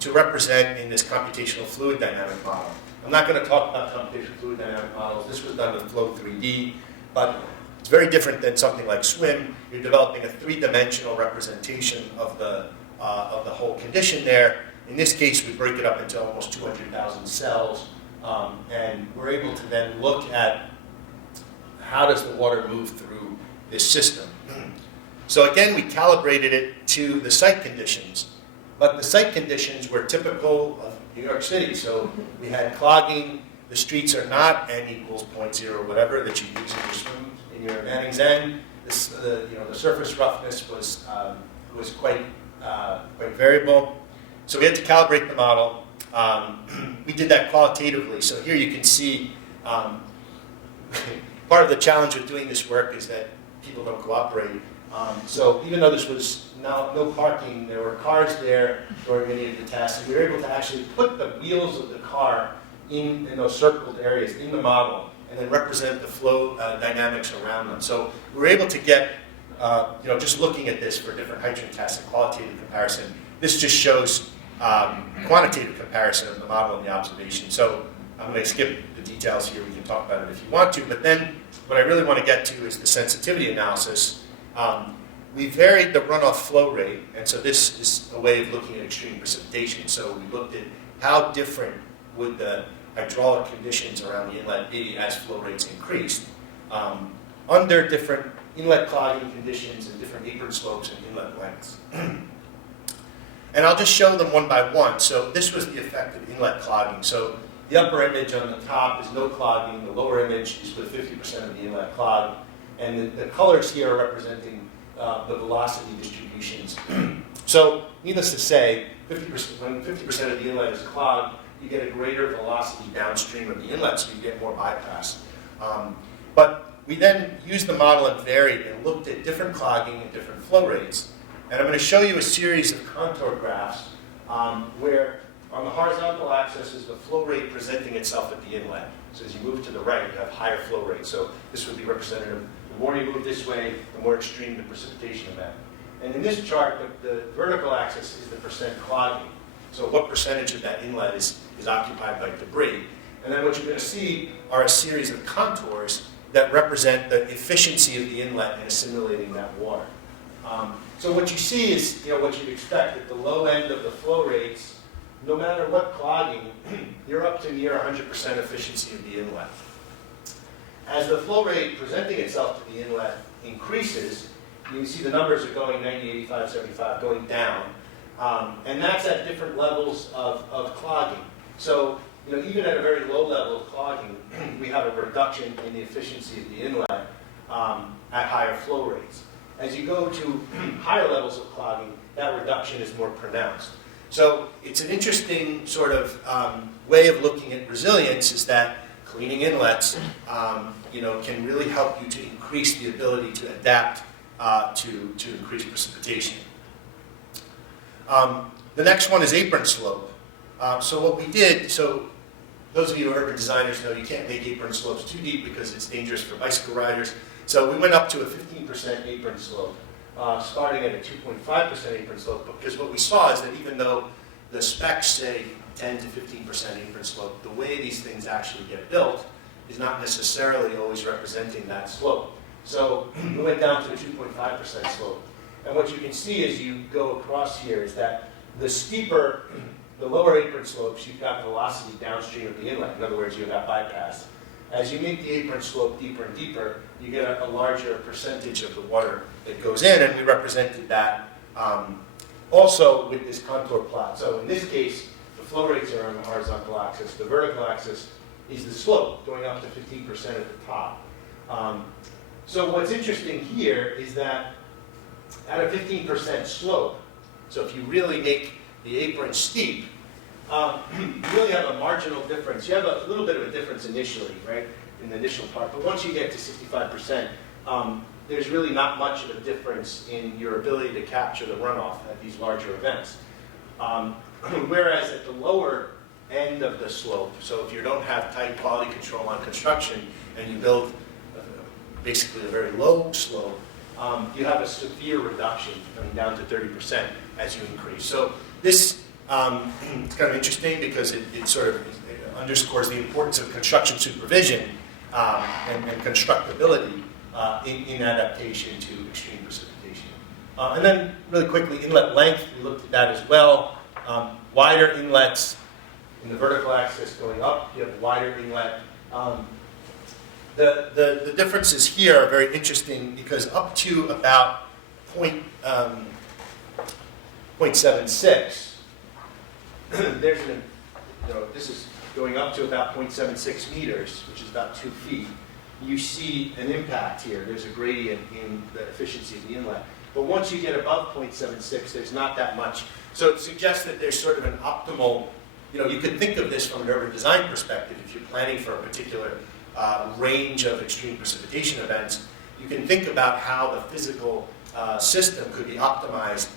to represent in this computational fluid dynamic model. I'm not going to talk about computational fluid dynamic models. This was done with Flow 3D, but it's very different than something like SWIM. You're developing a three-dimensional representation of the whole condition there. In this case, we break it up into almost 200,000 cells, and we're able to then look at how does the water move through this system. So again, we calibrated it to the site conditions, but the site conditions were typical of New York City. So we had clogging. The streets are not n equals 0.0 whatever that you use in your swim, in your Manning's End. The surface roughness was quite variable. So we had to calibrate the model. We did that qualitatively. So here you can see part of the challenge with doing this work is that people don't cooperate. So even though this was no parking, there were cars there during many of the tests, and we were able to actually put the wheels of the car in those circled areas in the model, and then represent the flow dynamics around them. So we were able to get, just looking at this for different hydrogen tests and qualitative comparison, this just shows quantitative comparison of the model and the observation. So I'm going to skip the details here. We can talk about it if you want to. But then what I really want to get to is the sensitivity analysis. We varied the runoff flow rate, and so this is a way of looking at extreme precipitation. So we looked at how different would the hydraulic conditions around the inlet be as flow rates increased under different inlet clogging conditions and different apron slopes and inlet lengths. And I'll just show them one by one. So this was the effect of inlet clogging. So the upper image on the top is no clogging. The lower image is with 50% of the inlet clog. And the colors here are representing the velocity distributions. So needless to say, 50%, when 50% of the inlet is clogged, you get a greater velocity downstream of the inlet, so you get more bypass. But we then used the model and varied and looked at different clogging and different flow rates. And I'm going to show you a series of contour graphs where on the horizontal axis is the flow rate presenting itself at the inlet. So as you move to the right, you have higher flow rates. So this would be representative. The more you move this way, the more extreme the precipitation event. And in this chart, the vertical axis is the percent clogging. So what percentage of that inlet is occupied by debris. And then what you're going to see are a series of contours that represent the efficiency of the inlet in assimilating that water. So what you see is what you'd expect at the low end of the flow rates. No matter what clogging, you're up to near 100% efficiency of the inlet. As the flow rate presenting itself to the inlet increases, you can see the numbers are going 90, 85, 75, going down. And that's at different levels of clogging. So even at a very low level of clogging, we have a reduction in the efficiency of the inlet at higher flow rates. As you go to higher levels of clogging, that reduction is more pronounced. So it's an interesting sort of way of looking at resilience, is that cleaning inlets can really help you to increase the ability to adapt to increased precipitation. The next one is apron slope. So what we did, so those of you who are urban designers know you can't make apron slopes too deep because it's dangerous for bicycle riders. So we went up to a 15% apron slope, starting at a 2.5% apron slope, because what we saw is that even though the specs say 10 to 15% apron slope, the way these things actually get built is not necessarily always representing that slope. So we went down to a 2.5% slope. And what you can see as you go across here is that the steeper, the lower apron slopes, you've got velocity downstream of the inlet. In other words, you've got bypass. As you make the apron slope deeper and deeper, you get a larger percentage of the water that goes in, and we represented that also with this contour plot. So in this case, the flow rates are on the horizontal axis. The vertical axis is the slope, going up to 15% at the top. So what's interesting here is that at a 15% slope, so if you really make the apron steep, you really have a marginal difference. You have a little bit of a difference initially, right, in the initial part. But once you get to 65%, there's really not much of a difference in your ability to capture the runoff at these larger events. Whereas at the lower end of the slope. So if you don't have tight quality control on construction and you build basically a very low slope, you have a severe reduction coming down to 30% as you increase. So this it's kind of interesting because it sort of underscores the importance of construction supervision and constructability in adaptation to extreme precipitation. And then really quickly, inlet length, we looked at that as well. Wider inlets in the vertical axis going up, you have wider inlet. The differences here are very interesting because up to about 0.76, there's this is going up to about 0.76 meters, which is about 2 feet. You see an impact here. There's a gradient in the efficiency of the inlet. But once you get above 0.76, there's not that much. So it suggests that there's sort of an optimal, you could think of this from an urban design perspective. If you're planning for a particular range of extreme precipitation events, you can think about how the physical system could be optimized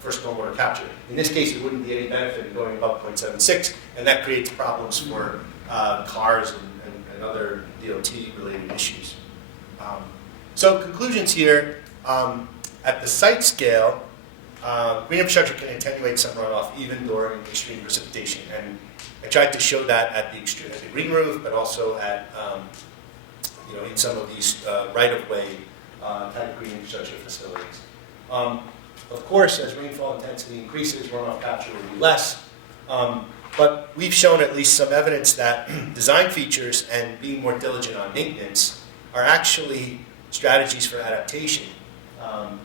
for stormwater capture. In this case, there wouldn't be any benefit in going above 0.76, and that creates problems for cars and other DOT-related issues. So conclusions here, at the site scale, green infrastructure can attenuate some runoff even during extreme precipitation. And I tried to show that at the green roof, but also at in some of these right-of-way type green infrastructure facilities. Of course, as rainfall intensity increases, runoff capture will be less. But we've shown at least some evidence that design features and being more diligent on maintenance are actually strategies for adaptation.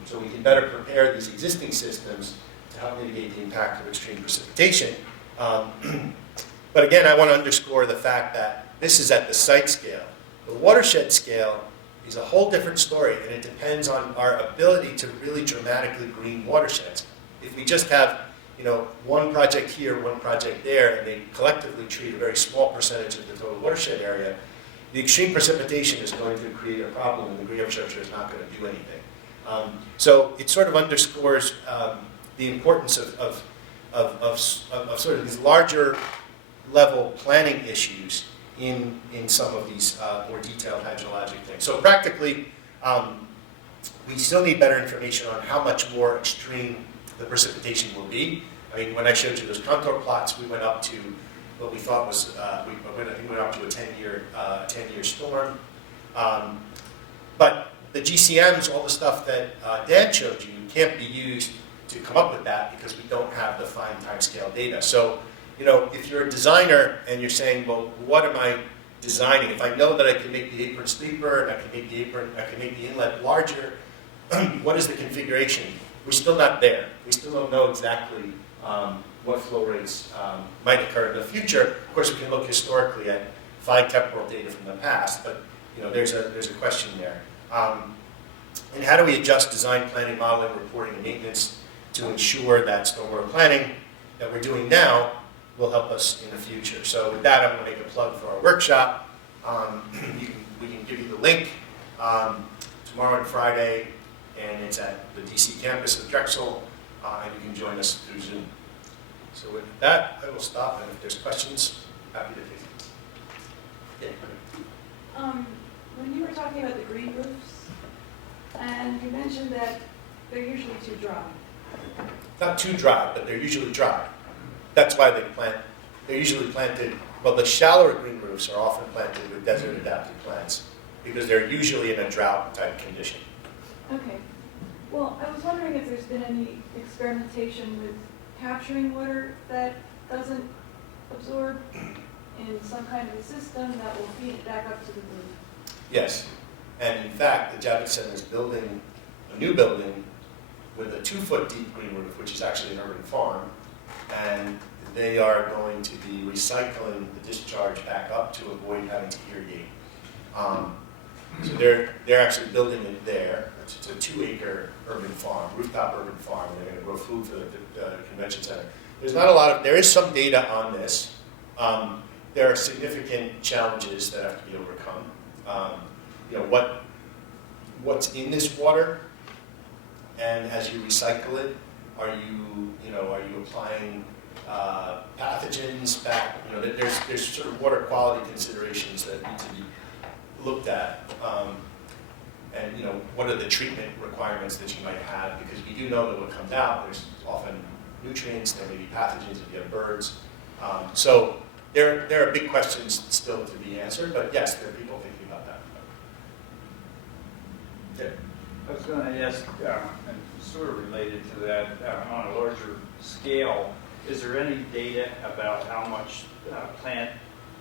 So we can better prepare these existing systems to help mitigate the impact of extreme precipitation. But again, I want to underscore the fact that this is at the site scale. The watershed scale is a whole different story, and it depends on our ability to really dramatically green watersheds. If we just have, one project here, one project there, and they collectively treat a very small percentage of the total watershed area, the extreme precipitation is going to create a problem, and the green infrastructure is not going to do anything. So it sort of underscores the importance of sort of these larger level planning issues in some of these more detailed hydrologic things. So practically, we still need better information on how much more extreme the precipitation will be. I mean, when I showed you those contour plots, we went up to what we thought was, I think we went up to a 10-year storm. But the GCMs, all the stuff that Dan showed you, can't be used to come up with that because we don't have the fine timescale data. So, if you're a designer and you're saying, well, what am I designing? If I know that I can make the apron steeper, and I can make the inlet larger, what is the configuration? We're still not there. We still don't know exactly what flow rates might occur in the future. Of course, we can look historically at fine temporal data from the past, but there's a question there. And how do we adjust design, planning, modeling, reporting, and maintenance to ensure that stormwater planning that we're doing now will help us in the future? So with that, I'm going to make a plug for our workshop. We can give you the link tomorrow and Friday, and it's at the DC campus of Drexel, and you can join us through Zoom. So with that, I will stop, and if there's questions, happy to take them. Yeah. When you were talking about the green roofs, and you mentioned that they're usually too dry. Not too dry, but they're usually dry. That's why they're usually planted, well, the shallower green roofs are often planted with desert adapted plants because they're usually in a drought type condition. Okay. Well, I was wondering if there's been any experimentation with capturing water that doesn't absorb in some kind of a system that will feed it back up to the roof. Yes. And in fact, the Javits Center is building a new building with a 2-foot deep green roof, which is actually an urban farm. And they are going to be recycling the discharge back up to avoid having to irrigate. So they're actually building it there. It's a 2-acre urban farm, rooftop urban farm. And they're going to grow food for the convention center. There is some data on this. There are significant challenges that have to be overcome. What's in this water, and as you recycle it, are you applying pathogens back, there's sort of water quality considerations that need to be looked at. And what are the treatment requirements that you might have? Because we do know that what comes out, there's often nutrients, there may be pathogens if you have birds. So there are big questions still to be answered, but yes, there are people thinking about that. Yeah. I was going to ask, and sort of related to that, on a larger scale, is there any data about how much plant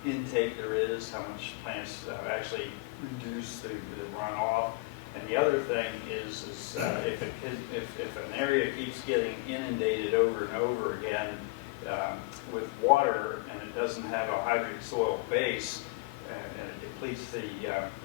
intake there is, how much plants actually reduce the runoff? And the other thing is if an area keeps getting inundated over and over again with water and it doesn't have a hydric soil base and it depletes the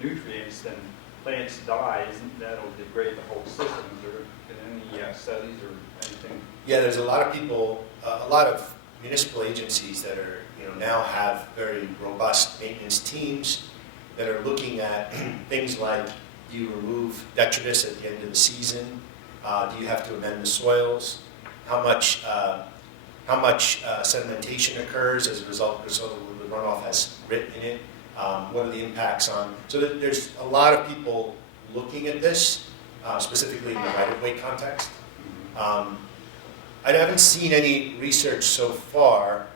nutrients, then plants die. That'll degrade the whole system? Has there been any studies or anything? Yeah, there's a lot of people, a lot of municipal agencies that are, now have very robust maintenance teams that are looking at things like, do you remove detritus at the end of the season? Do you have to amend the soils? How much sedimentation occurs as a result of the runoff has grit in it? What are the impacts on? So there's a lot of people looking at this, specifically in the right-of-way context. I haven't seen any research so far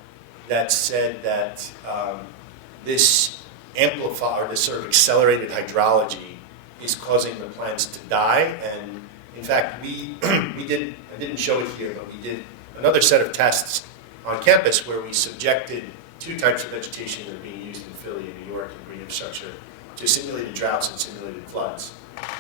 that said that this this sort of accelerated hydrology is causing the plants to die. And in fact, I didn't show it here, but we did another set of tests on campus where we subjected two types of vegetation that are being used in Philly and New York in green infrastructure to simulated droughts and simulated floods.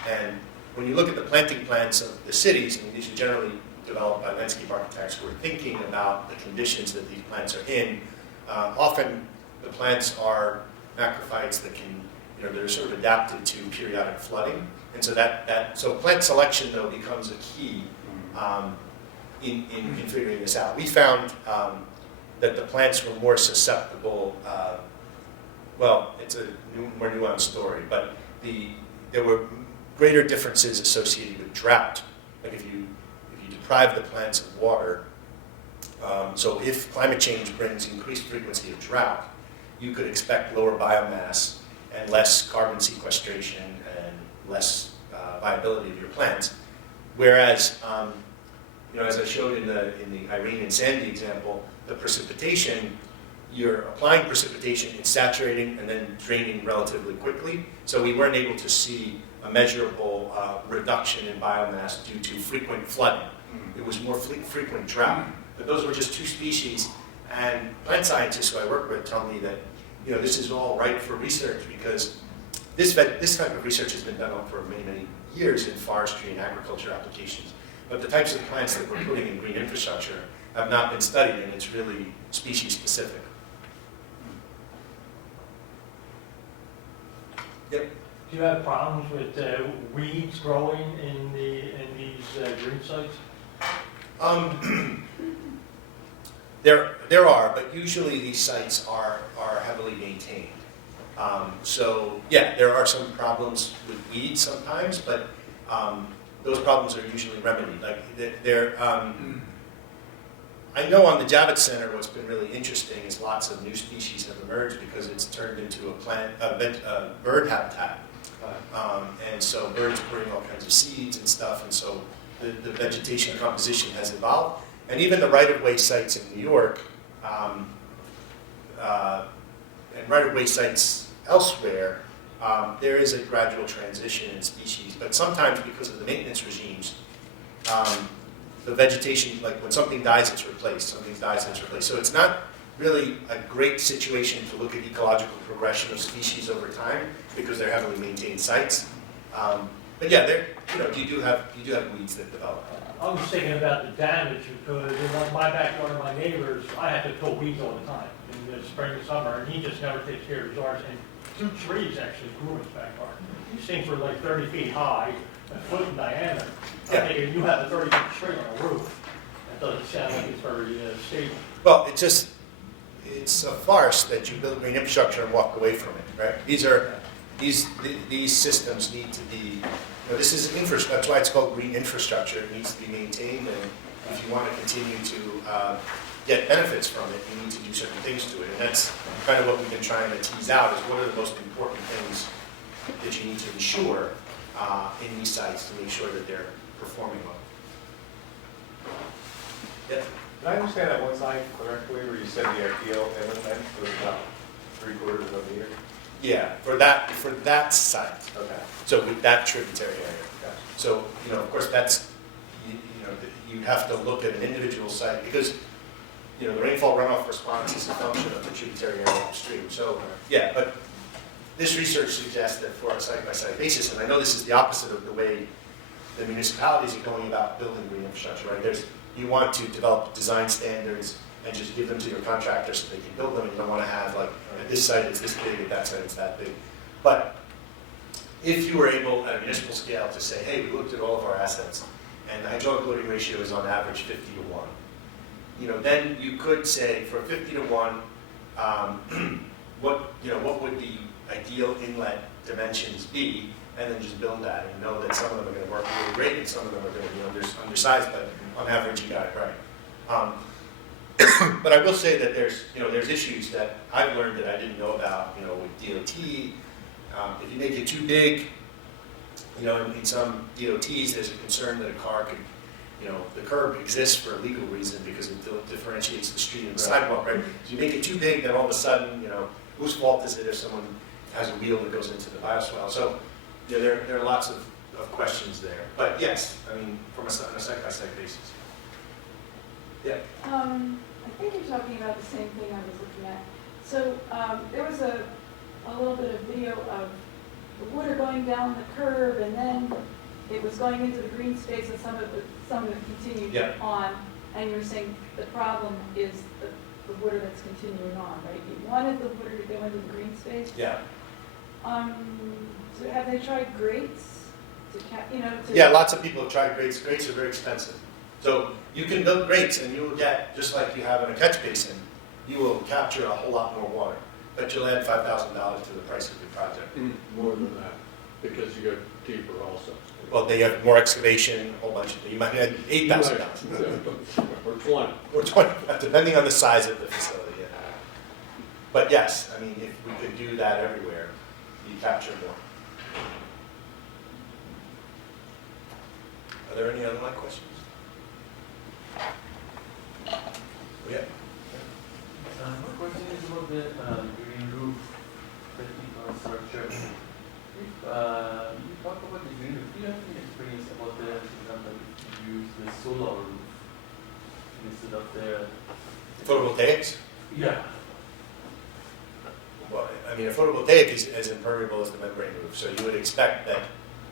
And when you look at the planting plans of the cities, and these are generally developed by landscape architects who are thinking about the conditions that these plants are in, often the plants are macrophytes that can, they're sort of adapted to periodic flooding. And so so plant selection, though, becomes a key in figuring this out. We found that the plants were more susceptible, it's a more nuanced story, but there were greater differences associated with drought. Like if you deprive the plants of water, so if climate change brings increased frequency of drought, you could expect lower biomass and less carbon sequestration and less viability of your plants. Whereas, as I showed in the Irene and Sandy example, the precipitation, you're applying precipitation, it's saturating and then draining relatively quickly. So we weren't able to see a measurable reduction in biomass due to frequent flooding. It was more frequent drought. But those were just two species. And plant scientists who I work with tell me that this is all right for research because this type of research has been done for many, many years in forestry and agriculture applications. But the types of plants that we're putting in green infrastructure have not been studied, and it's really species specific. Yep. Do you have problems with weeds growing in these green sites? There are, but usually these sites are heavily maintained. So yeah, there are some problems with weeds sometimes, but those problems are usually remedied. Like I know on the Javits Center, what's been really interesting is lots of new species have emerged because it's turned into a bird habitat. And so birds bring all kinds of seeds and stuff, and so the vegetation composition has evolved. And even the right-of-way sites in New York, and right-of-way sites elsewhere, there is a gradual transition in species, but sometimes because of the maintenance regimes, the vegetation, like when something dies, it's replaced, So it's not really a great situation to look at ecological progression of species over time because they're heavily maintained sites. But yeah, you do have weeds that develop. I was thinking about the damage because in my backyard and my neighbors, I have to pull weeds all the time in the spring and summer, and he just never takes care of his yards. And 2 trees actually grew in his backyard. These things were like 30 feet high, a foot in diameter. Yeah. I mean, you have a 30-foot tree on a roof. That doesn't sound like it's very stable. Well, it's a farce that you build green infrastructure and walk away from it, right? These systems need to be, this is infrastructure. That's why it's called green infrastructure. It needs to be maintained, and if you want to continue to get benefits from it, you need to do certain things to it. And that's kind of what we've been trying to tease out, is what are the most important things that you need to ensure in these sites to make sure that they're performing well. Yeah. Did I understand that one site correctly where you said the ideal inlet length was about 3/4 of a meter? Yeah, for that site. Okay. So with that tributary area. Gotcha. So, of course, that's, you have to look at an individual site because, the rainfall runoff response is a function of the tributary area upstream. So, yeah, but this research suggests that for a site-by-site basis, and I know this is the opposite of the way the municipalities are going about building green infrastructure, right? You want to develop design standards and just give them to your contractors so they can build them, and you don't want to have, like, at this site it's this big, at that site it's that big. But if you were able, at a municipal scale, to say, hey, we looked at all of our assets, and the hydraulic loading ratio is on average 50 to 1, then you could say, for 50 to 1, what would the ideal inlet dimensions be, and then just build that, and know that some of them are going to work really great, and some of them are going to be undersized, but on average, you got it right. But I will say that there's issues that I've learned that I didn't know about, with DOT. If you make it too big, in some DOTs, there's a concern that a car could, the curb exists for a legal reason because it differentiates the street and the sidewalk, right? So you make it too big, then all of a sudden, whose fault is it if someone has a wheel that goes into the bioswale? So, there are lots of questions there. But yes, on a site-by-site basis. Yeah. I think you're talking about the same thing I was looking at. So there was a little bit of video of the water going down the curb, and then it was going into the green space, and some of it continued on. And you were saying the problem is the water that's continuing on, right? You wanted the water to go into the green space. Yeah. So have they tried grates to Yeah, lots of people have tried grates. Grates are very expensive. So you can build grates and you will get, just like you have in a catch basin, you will capture a whole lot more water. But you'll add $5,000 to the price of your project. More than that, because you go deeper also. Well, they have more excavation, a whole bunch of, you might add $8,000. Or 20. Or 20, depending on the size of the facility, yeah. But yes, if we could do that everywhere, you capture more. Are there any other questions? Yeah. My question is about the green roof technical structure. If you talk about the green roof, do you have any experience about the, for example, if you use the solar roof instead of the Photovoltaics? Yeah. Well, a photovoltaic is as impermeable as the membrane roof, so you would expect that,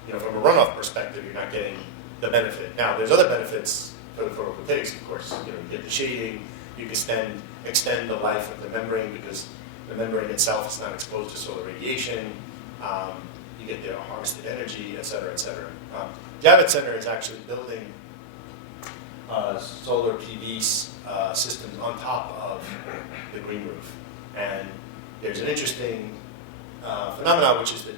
from a runoff perspective, you're not getting the benefit. Now, there's other benefits for the photovoltaics, of course. You get the shading, you can extend the life of the membrane because the membrane itself is not exposed to solar radiation. You get the harvested energy, et cetera, et cetera. Javits Center is actually building solar PV systems on top of the green roof. And there's an interesting phenomenon, which is that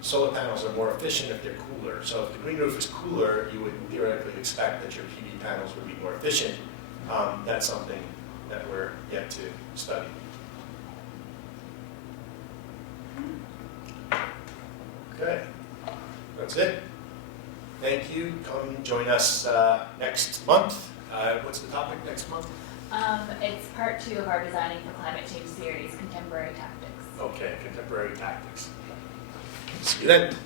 solar panels are more efficient if they're cooler. So if the green roof is cooler, you would theoretically expect that your PV panels would be more efficient. That's something that we're yet to study. Okay, that's it. Thank you. Come join us next month. What's the topic next month? It's part 2 of our Designing for Climate Change series, Contemporary Tactics. Okay, contemporary tactics. See you then.